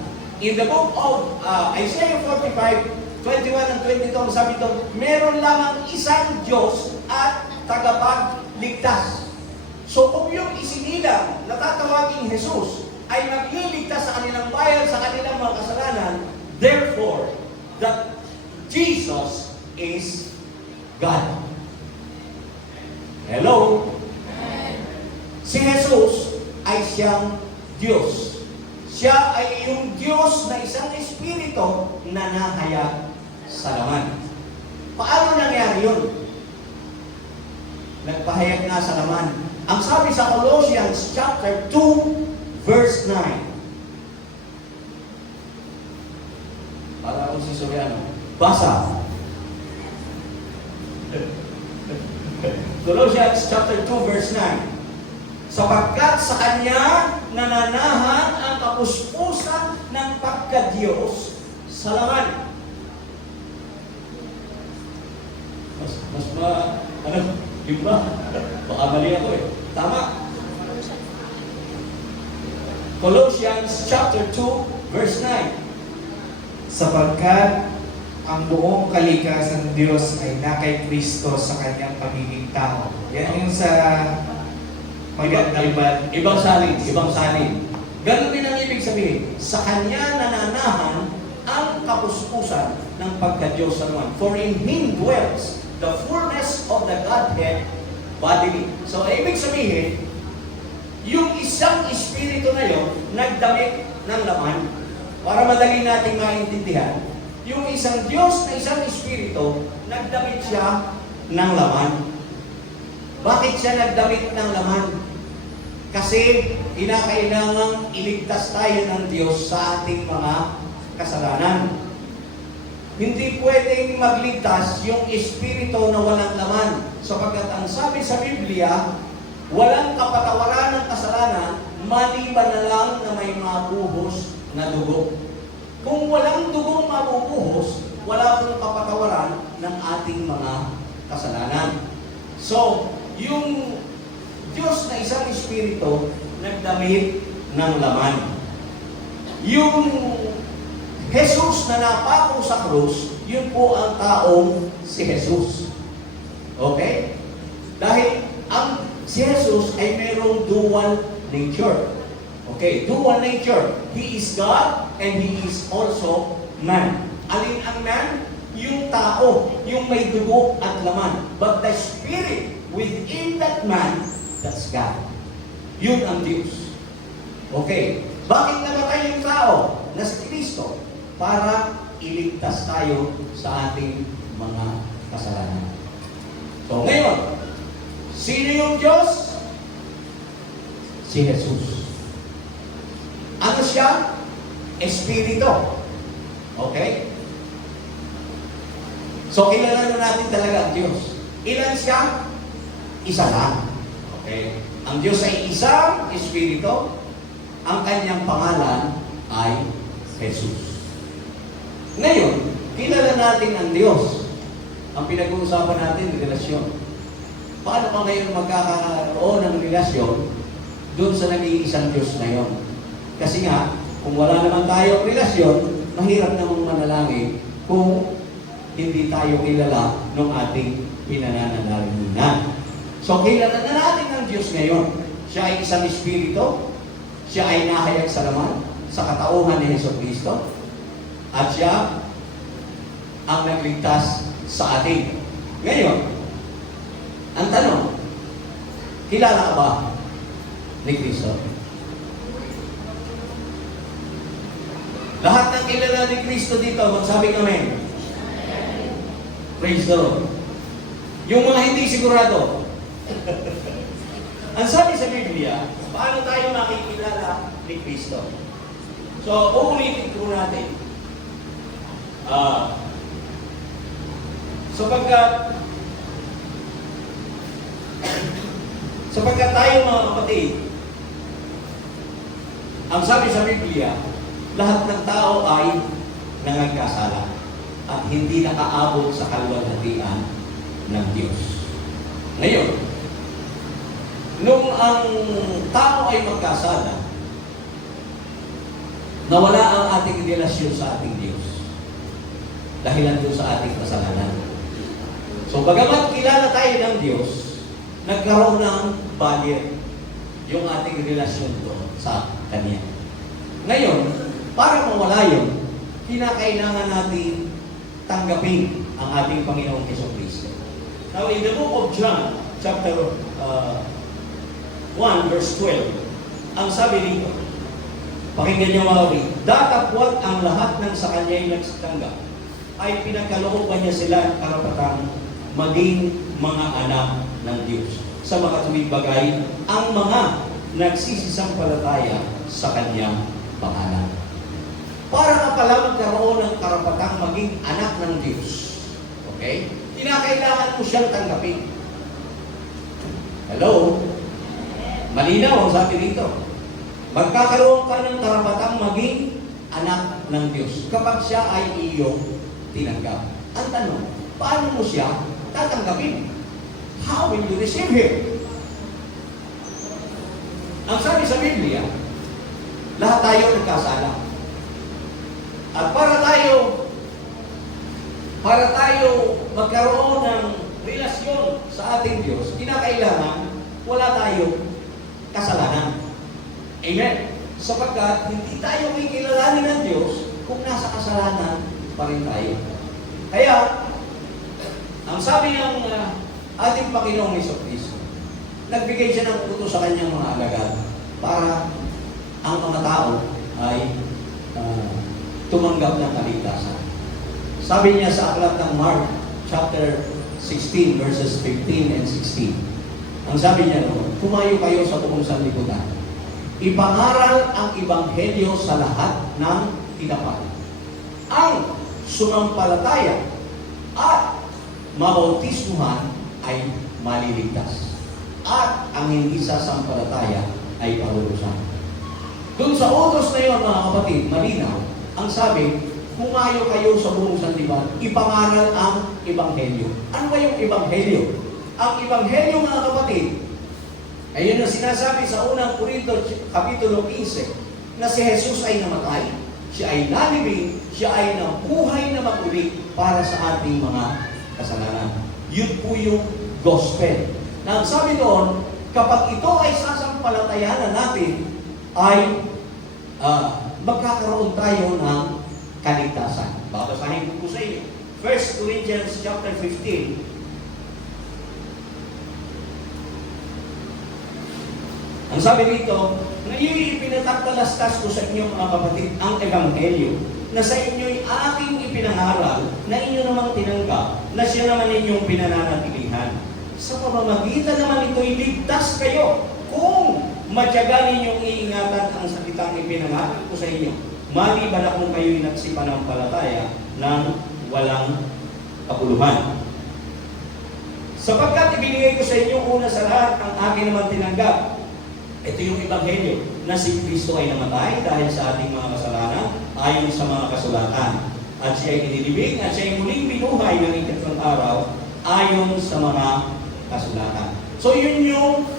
In the book of Isaiah 45:21 and 22, ang sabi doon, meron lamang isang Diyos at tagapagligtas. So kung yung isinilang na tatawaging Jesus ay magliligtas sa kanilang bayan, sa kanilang mga kasalanan, therefore, that Jesus is God. Hello? Si Jesus ay siyang Diyos. Siya ay yung Diyos na isang espiritu na nahayag sa laman. Paano nangyari yun? Nagpahayag nga sa laman. Ang sabi sa Colossians chapter 2 verse 9. Para akong si Soriano. Basa. Colossians chapter 2 verse 9. Sapagkat sa Kanya nananahan ang kapuspusan ng pagka-Diyos sa laman. Ano, yung ba? Baka mali ako eh. Tama. Colossians chapter 2, verse 9. Sapagkat ang buong kalikasan ng Diyos ay na kay Kristo sa kanyang pagiging tao. Yan yung sa magandang bad. Ibang salin, ibang salin. Ganun din ang ibig sabihin. Sa Kanya nananahan ang kapuspusan ng pagka-Diyos sa naman. For in Him dwells the fullness of the Godhead bodily. So, ibig sabihin, yung isang espiritu na yun, nagdamit ng laman. Para madali nating maintindihan, yung isang Diyos na isang espiritu, nagdamit siya ng laman. Bakit siya nagdamit ng laman? Kasi kinakailangang iligtas tayo ng Diyos sa ating mga kasalanan. Hindi pwedeng magligtas yung espiritu na walang laman. Sapagkat ang sabi sa Biblia, walang kapatawaran ng kasalanan, maliban na lang na may mabuhos na dugo. Kung walang dugong mabubuhos, wala pong kapatawaran ng ating mga kasalanan. So, yung Diyos na isang espiritu, nagdamit ng laman. Yung Jesus na napako sa krus, yun po ang taong si Jesus. Okay? Dahil si Jesus ay mayroong dual nature. Okay, dual nature. He is God and He is also man. Alin ang man? Yung tao, yung may dugo at laman. But the spirit within that man, that's God. Yun ang Diyos. Okay, bakit namatay yung tao na si Kristo? Para iligtas tayo sa ating mga kasalanan. So ngayon, sino yung Diyos? Si Jesus. Ano siya? Espiritu. Okay? So, kilala na natin talaga ang Diyos. Ilan siya? Isa lang. Okay? Ang Diyos ay isang Espiritu. Ang kanyang pangalan ay Jesus. Ngayon, kilala natin ang Diyos. Ang pinag-uusapan natin, relasyon. Paano ka ngayon magkakaroon ng relasyon doon sa nag-iisang Diyos na yon? Kasi nga, kung wala naman tayong relasyon, mahirap namang manalangin kung hindi tayo kilala ng ating pinananalangin. So, kilala na natin ang Diyos ngayon. Siya ay isang espiritu, siya ay nahayag sa laman, sa katauhan ni Jesucristo, at siya ang nagligtas sa atin. Ngayon, ang tanong, kilala ka ba ni Kristo? Lahat ng kilala ni Kristo dito, magsabi kami, praise the Lord. Yung mga hindi sigurado, ang sabi sa Biblia, paano tayo makikilala ni Kristo? So, uulitin ko natin. Sapagkat tayo mga kapatid, ang sabi sa Biblia, lahat ng tao ay nangagkasala at hindi nakaabot sa kaluwalhatian ng Diyos. Ngayon, nung ang tao ay magkasala, nawala ang ating relasyon sa ating Diyos. Dahilan doon sa ating kasalanan. So, bagamat kilala tayo ng Diyos, nagkaroon ng barrier yung ating relasyon doon sa Kanya. Ngayon, para mawala yun, kinakailangan natin tanggapin ang ating Panginoong Jesucristo. Now, in the book of John, chapter 1, verse 12, ang sabi dito, pakinggan niyo mga kapatid, datapwat ang lahat ng sa Kanya'y nagsitanggap, ay pinagkalooban niya sila karapatang maging mga anak ng Diyos. Sa makatuwid bagay, ang mga nagsisisampalataya sa Kanyang pangalan. Para ka pala magkaroon ng karapatang maging anak ng Diyos. Okay? Kinakailangan mo siyang tanggapin. Hello? Malinaw ang sabi dito. Magkakaroon ka ng karapatang maging anak ng Diyos kapag siya ay iyong tinanggap. Ang tanong, paano mo siya tatanggapin? How will you receive Him? Ang sabi sa Biblia, Lahat tayo nagkasala. At para tayo magkaroon ng relasyon sa ating Diyos, kinakailangan wala tayong kasalanan. Amen? Sapagkat hindi tayo kikilalanin ng Diyos kung nasa kasalanan pa rin tayo. Kaya, ang sabi ng ating Panginoong Jesucristo, nagbigay siya ng utos sa kanyang mga alagad para ang mga tao ay tumanggap ng kaligtasan. Sabi niya sa aklat ng Mark chapter 16 verses 15 and 16. Ang sabi niya noon, kumayo kayo sa buong sanlibutan. Ipangaral ang ebanghelyo sa lahat ng tinapat. Ang sumampalataya at mabautismuhan ay maliligtas. At ang hindi sasampalataya ay palulusan. Doon sa utos na yun, mga kapatid, malinaw, ang sabi, kumayo kayo sa buong sanlibutan, ipangaral ang ebanghelyo. Ano ba yung ebanghelyo? Ang ebanghelyo, mga kapatid, ayun ang sinasabi sa unang Korinto, kapitulo 15, na si Jesus ay namatay, siya ay nalibing, siya ay nabuhay na maguli para sa ating mga kasalanan. Yun po yung gospel. Na ang sabi doon, kapag ito ay sasampalatayanan natin, ay magkakaroon tayo ng kaligtasan. Babasahin ko po sa inyo. 1 Corinthians chapter 15. Ang sabi dito, ngayon ipinatagtalastas ko sa inyo mga kapatid ang ebanghelyo na sa inyo'y aking ipinangaral na inyo namang tinanggap na siya naman inyong pinananatilihan. Sa pamamagitan naman ito'y ligtas kayo kung matyaga ninyong iingatan ang salitang ipinangaral ko sa inyo. Maliban na kung kayo'y nagsipanampalataya ng walang kapuluhan. Sapagkat ibinigay ko sa inyo una sa lahat ang aking naman tinanggap. Ito yung ebanghelyo na si Kristo ay namatay dahil sa ating mga kasalanan ayon sa mga kasulatan. At siya ay inilibing at siya ay muling binuhay ng ikatlong araw ayon sa mga kasulatan. So yun yung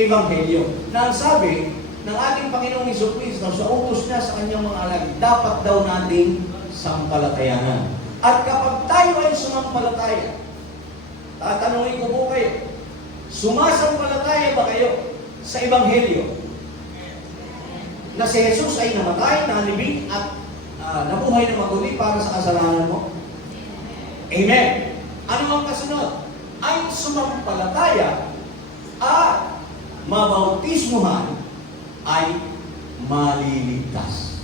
ebanghelyo na ang sabi ng ating Panginoong Jesucristo sa utos niya sa kanyang mga alagad, dapat daw nating sampalatayanan. At kapag tayo ay sumampalataya, tatanungin ko po kayo, sumasampalataya ba kayo sa ebanghelyo na si Jesus ay namatay, nalibing at nabuhay na maguli para sa kasalanan mo? Amen. Ano ang kasunod? Ang sumampalataya at mabautismuhan ay maliligtas.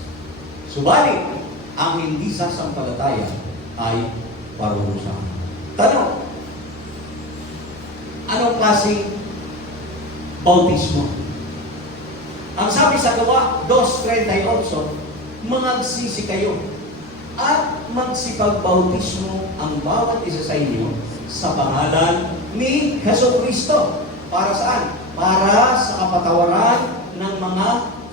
Subalit, ang hindi sasampalataya ay parurusahan. Tanong, anong klaseng bautismo? Ang sabi sa Gawa 2:38, magsisi kayo at magsipagbautismo ang bawat isa sa inyo sa pangalan ni Jesucristo. Para saan? Para sa kapatawaran ng mga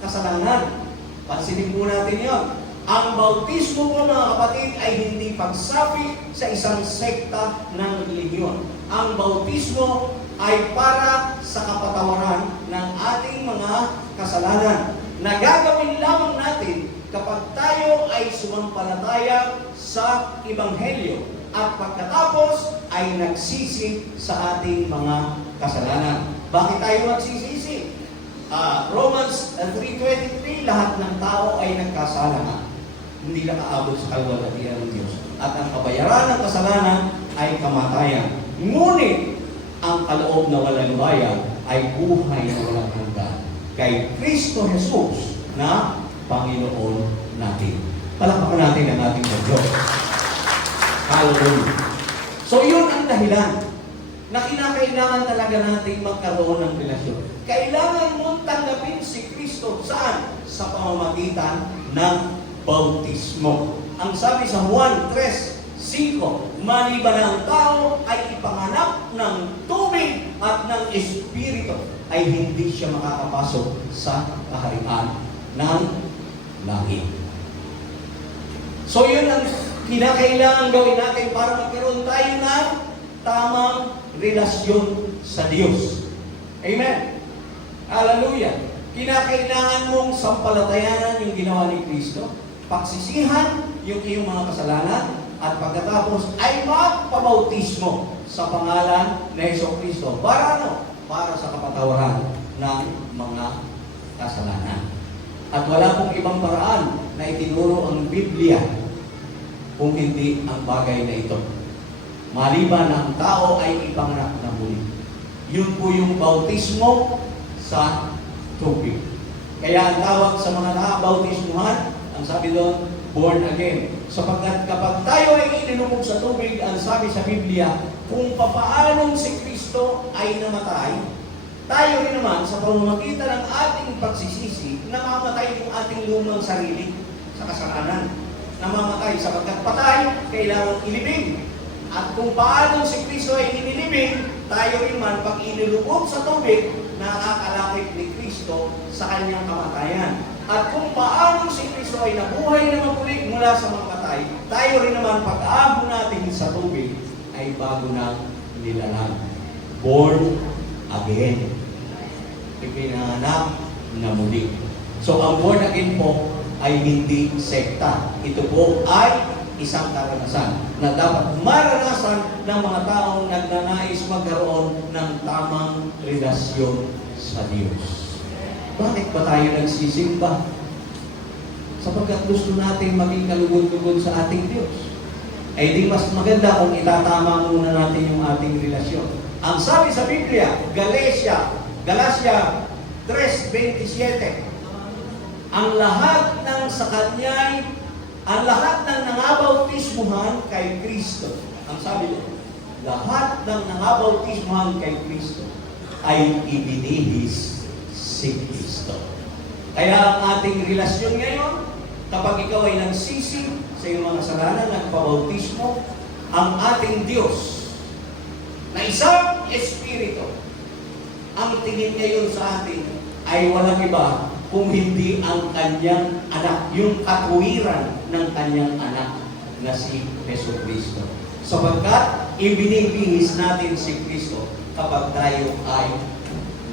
kasalanan. Pansinin po natin yon. Ang bautismo po mga kapatid ay hindi pagsabi sa isang sekta ng relihiyon. Ang bautismo ay para sa kapatawaran ng ating mga kasalanan na gagawin lamang natin kapag tayo ay sumampalataya sa ebanghelyo at pagkatapos ay nagsisi sa ating mga kasalanan. Bakit tayo magsisisi? Romans 3:23, lahat ng tao ay nagkasala na. Hindi nakaabot sa kalwalhatian ng Diyos. At ang kabayaran ng kasalanan ay kamatayan. Ngunit, ang kaloob na walang bayad ay buhay na walang hanggan kay Kristo Jesus na Panginoon natin. Palakpakan natin ang ating Diyos. Hallelujah. So yun ang dahilan na kinakailangan talaga natin magkaroon ng relasyon. Kailangan mong tanggapin si Kristo saan? Sa pamamagitan ng bautismo. Ang sabi sa Juan 3:5, maliban na ang tao ay ipanganak ng tubig at ng Espiritu, ay hindi siya makakapasok sa kaharian ng langit. So yun ang kinakailangan gawin natin para magkaroon tayo ng tamang relasyon sa Diyos. Amen. Hallelujah. Kinakailangan mong sampalatayanan yung ginawa ni Kristo, pagsisihan yung iyong mga kasalanan, at pagkatapos ay magpabautismo sa pangalan ni Jesucristo. Para ano? Para sa kapatawaran ng mga kasalanan. At wala pong ibang paraan na itinuro ang Biblia kung hindi ang bagay na ito. Maliban na ang tao ay ipanganak na muli. Yun po yung bautismo sa tubig. Kaya ang tawag sa mga nakabautismuhan, ang sabi doon, born again. Sapagkat kapag tayo ay inilubog sa tubig, ang sabi sa Biblia, kung papaanong si Kristo ay namatay, tayo rin naman sa pamamagitan ng ating pagsisisi, namamatay yung ating lumang sarili sa kasalanan. Namamatay sapagkat patay, kailangan ilibing. At kung paano si Kristo ay inilibing, tayo rin man pag inilubog sa tubig, nakakalapit ni Kristo sa kanyang kamatayan. At kung paano si Kristo ay nabuhay na muli mula sa mga patay, tayo rin naman pag-ahon natin sa tubig ay bago na nilalang. Born again. Ipinanganak na muli. So ang born again po ay hindi sekta. Ito po ay isang karanasan na dapat maranasan ng mga taong nagnanais magkaroon ng tamang relasyon sa Diyos. Bakit ba tayo nagsisimba? Sapagkat gusto natin maging kalugod-lugod sa ating Diyos. Ay di mas maganda kung itatama muna natin yung ating relasyon. Ang sabi sa Biblia, Galacia 3:27, ang lahat ng sa Kanya'y, ang lahat ng nangabautismuhan kay Kristo. Ang sabi doon, lahat ng nangabautismuhan kay Kristo ay ibinihis si Kristo. Kaya ang ating relasyon ngayon, kapag ikaw ay nagsisi sa iyong mga kasalanan, nagpabautismo, ang ating Diyos na isang Espiritu, ang tingin ngayon sa atin ay walang iba kung hindi ang kanyang anak, yung katuwiran ng kanyang anak na si Jesucristo. Sapagkat ibinibihis natin si Kristo kapag tayo ay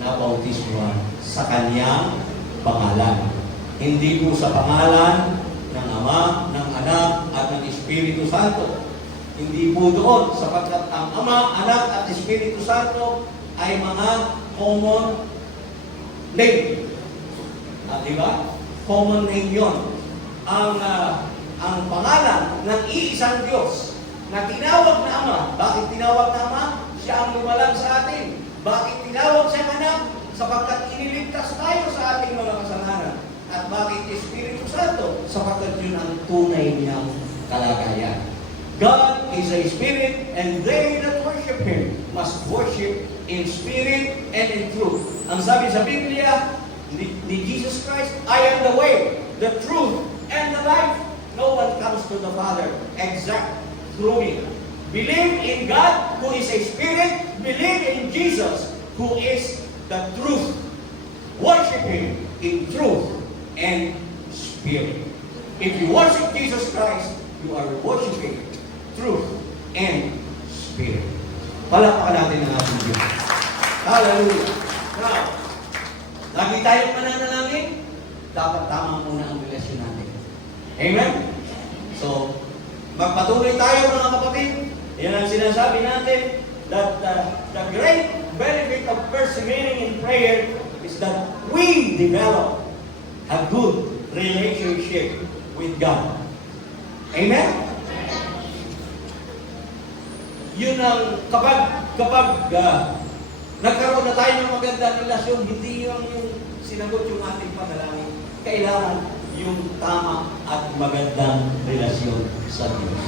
nabautismuhan sa kanyang pangalan. Hindi po sa pangalan ng Ama, ng Anak, at ng Espiritu Santo. Hindi po doon, sapagkat ang Ama, Anak, at Espiritu Santo ay mga common name. Di ba? Common name yun. Ang pangalan ng iisang Diyos na tinawag na Ama. Bakit tinawag na Ama? Siya ang lumalang sa atin. Bakit tinawag siyang Anak? Sapagkat iniligtas tayo sa ating mga kasalanan. At bakit Espiritu Santo? Sapagkat yun ang tunay niyang kalagayan. God is a spirit, and they that worship Him must worship in spirit and in truth. Ang sabi sa Biblia ni Jesus Christ, I am the way, the truth, and the life. No one comes to the Father except through me. Believe in God, who is a spirit. Believe in Jesus, who is the truth. Worship Him in truth and spirit. If you worship Jesus Christ, you are worshiping truth and spirit. Palakpakan natin ang ating Diyos. Hallelujah. Now, lagi tayong mananalangin, dapat tama muna ang relasyon natin. Amen? So, magpatuloy tayo mga kapatid. Yan ang sinasabi natin, that the great benefit of persevering in prayer is that we develop a good relationship with God. Amen? Yun ang, kapag nagkaroon na tayo ng magandang relasyon, hindi yung sinagot yung ating panalangin. Kailangan yung tama at magandang relasyon sa Diyos.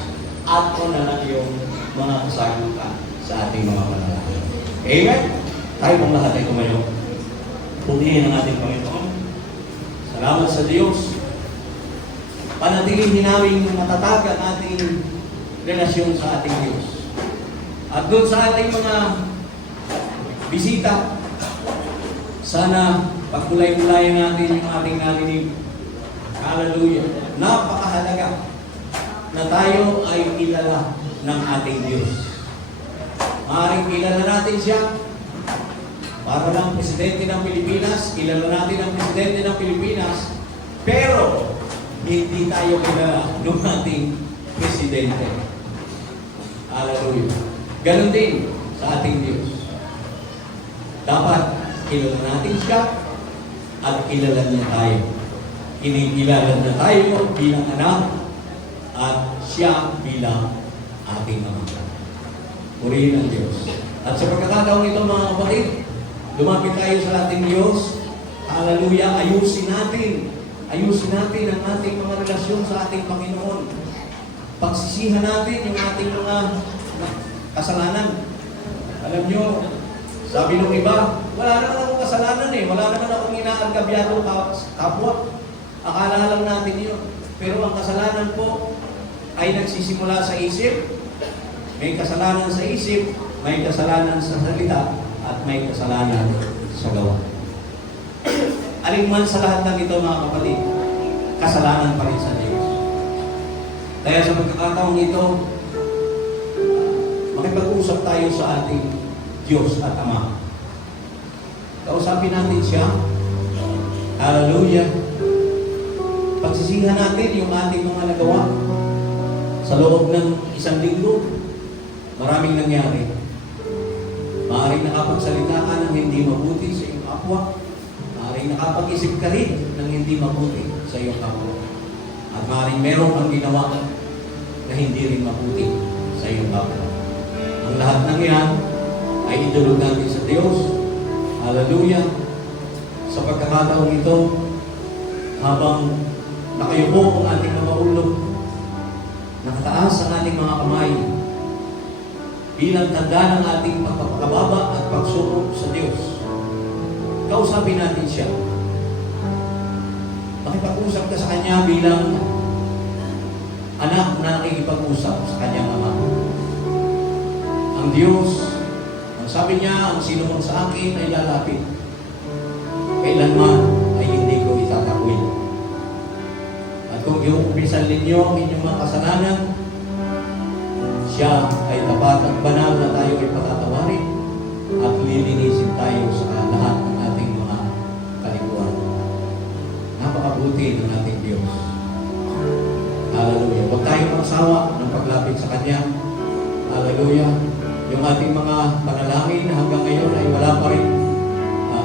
At na lang yung mga kasagutan sa ating mga panalangin. Amen? Tayo pong lahat ay tumayo. Punihin ang ating Panginoon. Salamat sa Diyos. Panatilihin namin matatag ang ating relasyon sa ating Diyos. At doon sa ating mga bisita, sana pagkulay-kulayan natin yung ating narinig. Hallelujah. Napakahalaga na tayo ay kilala ng ating Diyos. Maaaring kilala natin siya Para lang presidente ng Pilipinas, kilala natin ang presidente ng Pilipinas, pero hindi tayo kilala ng ating presidente. Hallelujah. Ganon din sa ating Diyos. Dapat kilala natin siya at kilala niya tayo. Kinikilala niya tayo bilang anak at siya bilang ating ama. Purihin ang Diyos. At sa pagkakataong ito mga kapatid, lumapit tayo sa ating Diyos. Hallelujah. Ayusin natin ang ating mga relasyon sa ating Panginoon. Pagsisihan natin yung ating mga kasalanan. Alam nyo, sabi ng iba, wala naman akong kasalanan eh. Wala naman akong inaargabyado kapwa. Akala lang natin yun. Pero ang kasalanan po ay nagsisimula sa isip. May kasalanan sa isip, may kasalanan sa salita, at may kasalanan sa gawa. Alin man sa lahat ng ito mga kapatid, kasalanan pa rin sa Diyos. Kaya sa pagkakataong ito, makipag-usap tayo sa ating Diyos at Ama. Kausapin natin siya. Hallelujah. Pagsisihan natin yung ating mga nagawa. Sa loob ng isang linggo, maraming nangyari. Maaaring nakapagsalita ka ng hindi mabuti sa iyong kapwa. Maaaring nakapag-isip ka rin ng hindi mabuti sa iyong kapwa. At maaaring meron kang ginawa na hindi rin mabuti sa iyong kapwa. Ang lahat ng yan ay idulog natin sa Diyos. Hallelujah. Sa pagkakataong ito, habang nakayupo ang ating mga ulo, nakataas ang ating mga kamay, bilang tanda ng ating pagpapakababa at pagsuko sa Diyos. Kausapin natin siya. Makipag-usap ka sa Kanya bilang anak na nakikipag-usap sa Kanyang Ama. Ang Diyos, ang sabi niya, ang sinumang sa akin ay lalapit. Kailanman ay hindi ko itatakwil. At kung iuumpisan ninyo ang inyong mga kasalanan, siya ay tapat at banal na tayo ay patatawarin at lilinisin tayo sa lahat ng ating mga kalikuan. Napakabuti ng ating Diyos. Hallelujah. Huwag tayo magsawa ng paglapit sa Kanya. Hallelujah. Yung ating mga panalangin hanggang ngayon ay wala pa rin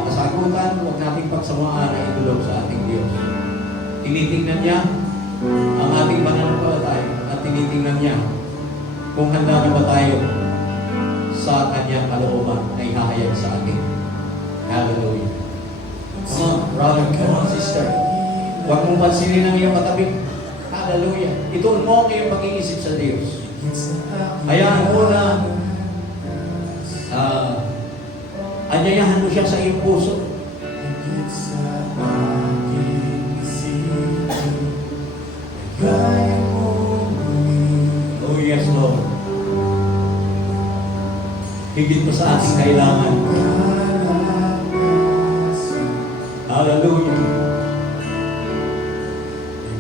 kasagutan. Huwag nating pagsamaan na idulog sa ating Diyos. Tinitingnan niya ang ating pananampalataya at tinitingnan niya kung handa na ba tayo sa Kanyang kalooban na ihahayag sa atin. Hallelujah. Come on, brother. Come on, sister. Huwag mong pansinin ang iyong katabi. Hallelujah. Ituon mo ang iyong pag-iisip sa Diyos. Hayaan mo na anyayahan mo siya sa iyong puso. Oh yes, Lord. Higit pa sa ating kailangan. Hallelujah.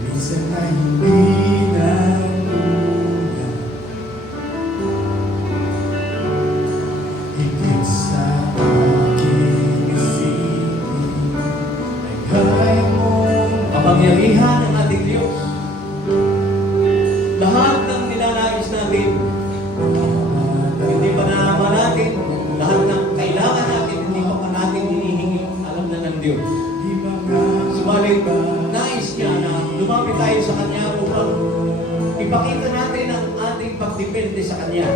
Minsan ay hindi na muna, higit sa aking isipin, ay kaya mong Kapangyarihan ng ating Diyos. Lahat ng ninanais natin, hindi pa nalaman natin, lahat ng kailangan natin, hindi pa natin hinihingi, alam na ng Diyos. Subalit, nais niya na lumapit tayo sa Kanya upang ipakita natin ang ating pagdepende sa Kanya.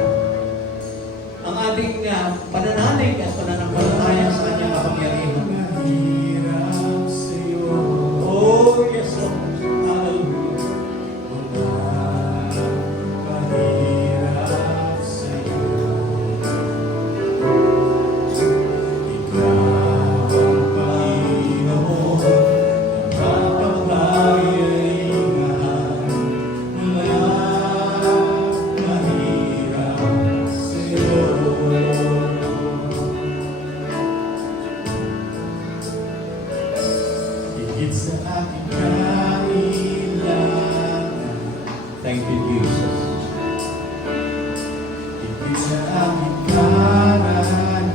Ang ating pananalig at pananampalataya sa Kanyang kapangyarihan. Oh, yes, Lord. Hallelujah. higit sa aking kailangan, Thank you, Jesus. higit sa aking karanasan,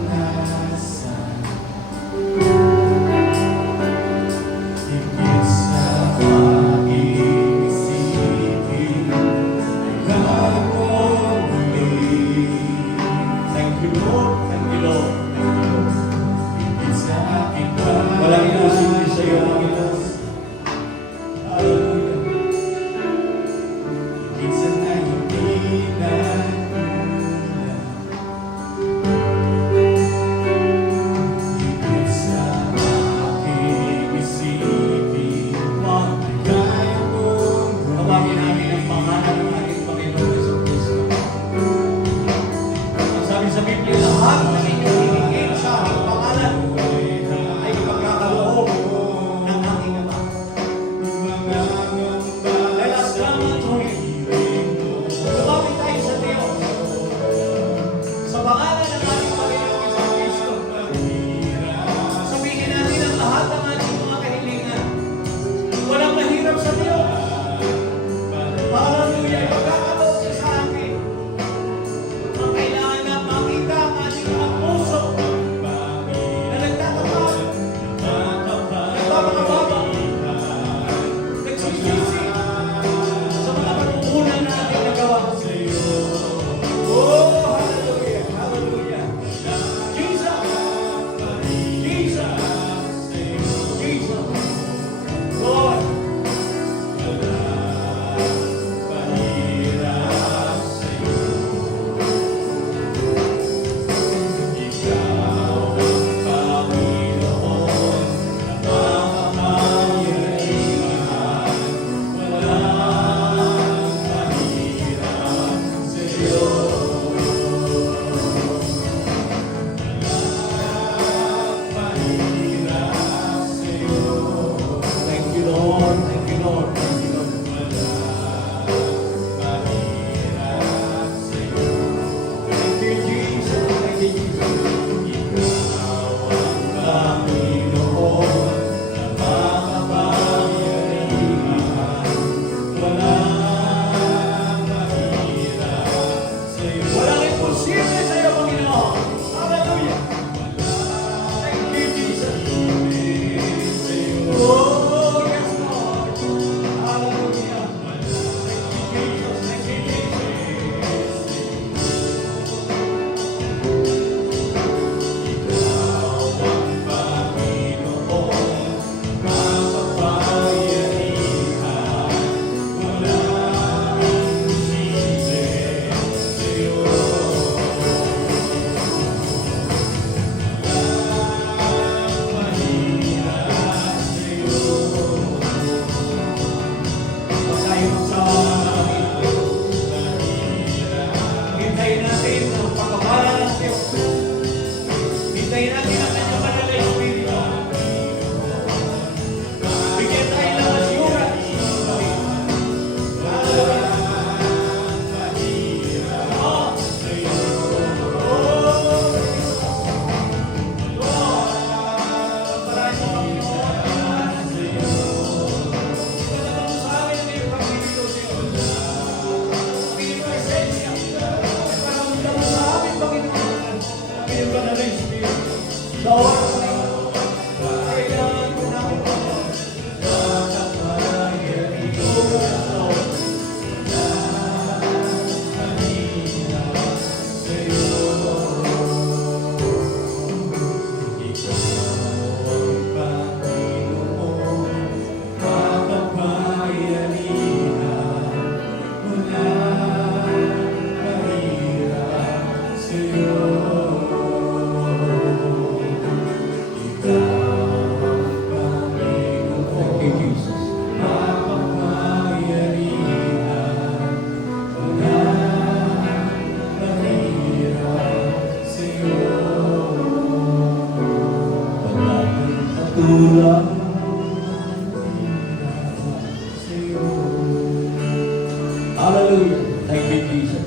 Hallelujah. Thank you, Jesus.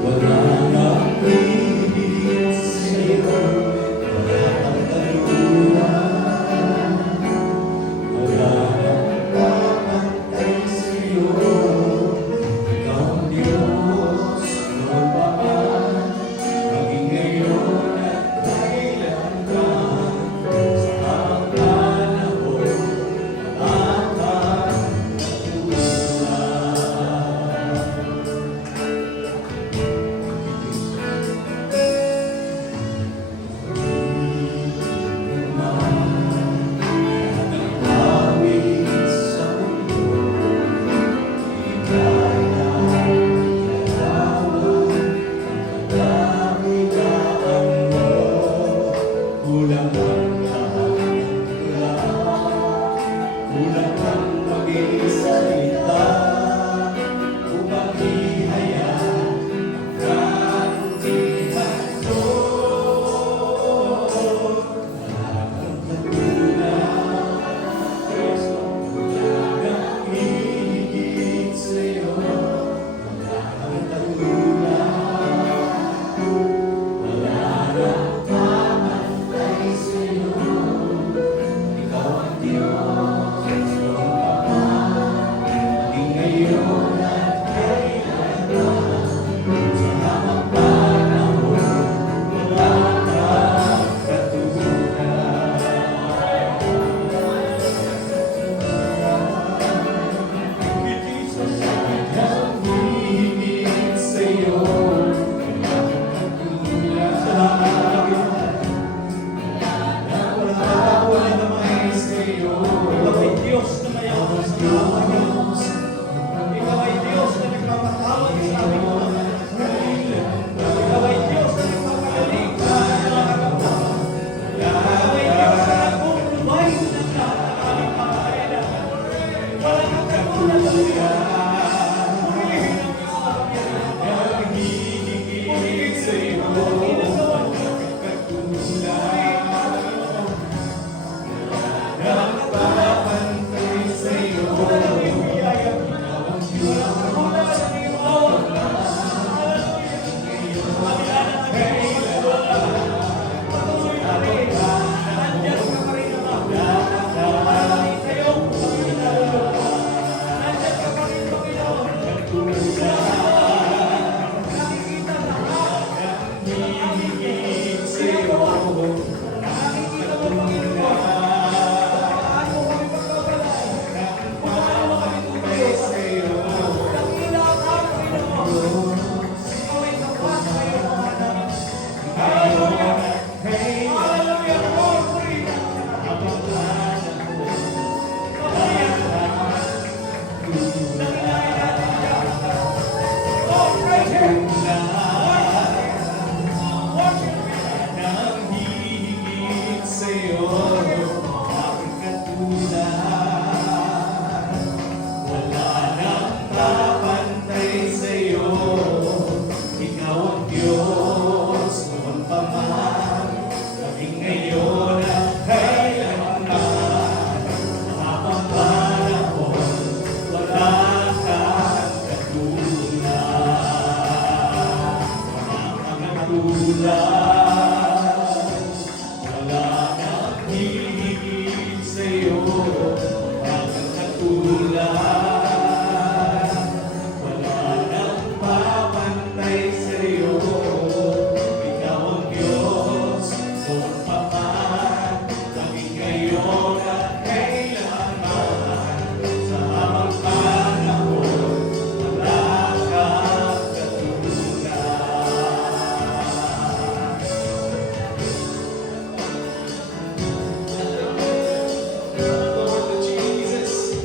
Wala nang higit sa'yo, wala kang katulad. Wala nang kapantay sa'yo, ikaw ang Diyos, noon pa man, maging ngayon at kailanman, sa panahon at kulang ang lahat ng tula, kulang ang mag-isalita, upang ihayag ang kabutihan ko. Wala kang katulad, wala kang higit sa'yo, wala kang katulad, wala kang kapantay sa'yo, ikaw ang Diyos, noon pa man, maging ngayon at kailanman, sa tamang panahon, wala kang katulad. Jesus, walang higit sa'yo, wala kang katulad. Wala namang sa'yo. Ikaw ay Diyos na mayaman sa Diyos. Ikaw ay Diyos na nagpapatawad sa aming mga kailan. Ikaw ay Diyos na nagpapagaling sa aming mga katawan. Ikaw ay Diyos na nagpuprovide ng lahat ng aming pangangailangan. Wala kang katulad sa Diyos. Purihin ang iyong kapangyarihan. Walang higit sa'yo. Walang katulad. Kapantay sa'yo, ikaw ang Diyos. Higit sa'yo, ikaw ang Diyos, noon pa man, maging ngayon at kailanman, habang panahon, wala kang katulad. Wala kang katulad, wala kang higit sa'yo, wala kang katulad, wala nang papantay sa'yo, ikaw ang Diyos, noon pa man, maging ngayon at kailanman, sa habang panahon, wala kang katulad. Lord Jesus,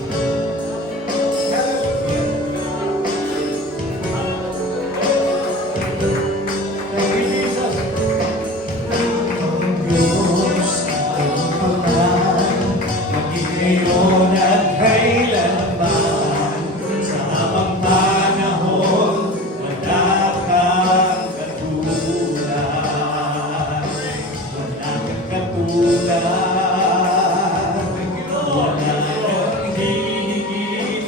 ngayon at kailanman, sa habang panahon, wala kang katulad. Wala kang katulad. Wala kang higit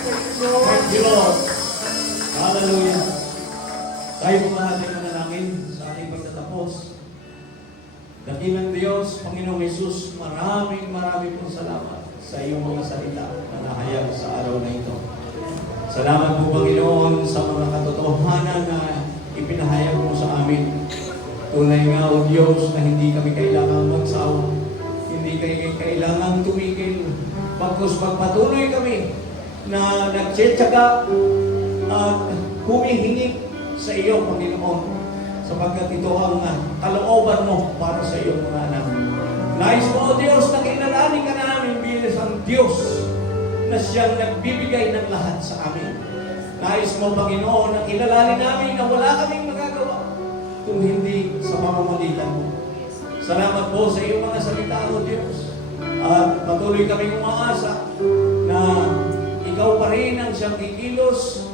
Thank you, Lord. Hallelujah. Tayo po lahat ay manalangin sa ating pagtatapos. Dakilang Diyos, Panginoong Yesus, maraming pong salamat sa iyong mga salita na nahayag sa araw na ito. Salamat po, Panginoon, sa mga katotohanan na ipinahayag mo sa amin. Tunay nga, O Diyos, na hindi kami kailangang magsawa. Hindi kami kailangang tumigil. Pagkus magpatuloy kami na nagtsitsaga at humihingi sa iyo, Panginoon, sapagkat ito ang kalooban mo para sa iyong mga anak. Nais mo, O Diyos, na kilalanin ka namin bilang Diyos na siyang nagbibigay ng lahat sa amin. Nais mo, Panginoon, na kilalanin namin na wala kaming magagawa kung hindi sa pamamagitan mo. Salamat po sa iyong mga salita, O Diyos. At patuloy kaming umaasa na ikaw pa rin ang siyang kikilos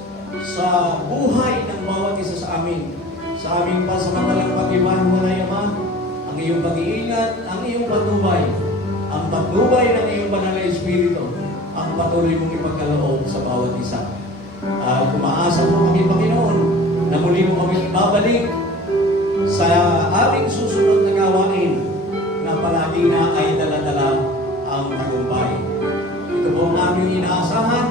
sa buhay ng bawat isa sa amin. Sa aming pasamantalang pag-iwalay, Ama, ang iyong pag-iingat, ang iyong patnubay, ang patnubay ng iyong banal na Espiritu, ang patuloy mong ipagkaloob sa bawat isa. Kumaasa po kami, Panginoon, na muli mo kami babalik sa aming susunod na gawain na palagi na ay dala-dala ang tagumpay. Ito po ang aming inaasahan,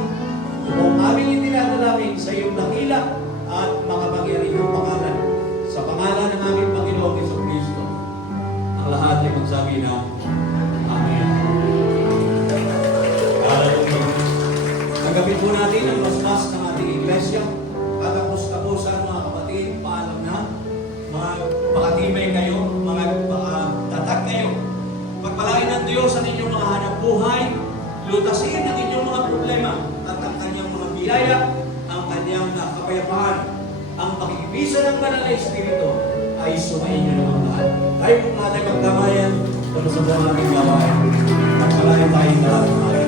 ito po ang aming itinadalangin sa iyong dakila at makapangyarihang pangalan. Sa pangalan ng aming Panginoon Hesus Kristo, ang lahat ay magsabi na Amen. Nagapit po natin ang masmas ng ating iglesia. Katapos-tapusan, mga kapatid, paalam na. Makatibay kayo, mga tatag kayo. Pagpalain ng Diyos ang inyong mga hanap buhay, lutasin ang inyong mga problema at ang kanyang mga biyaya, ang kanyang kapayapaan, ang pakikibisa ng banal na Espiritu ay sumayin niyo naman lahat. Tayo po lahat ay magkamayan para sa buong aming gawain. Pagpalain tayong lahat.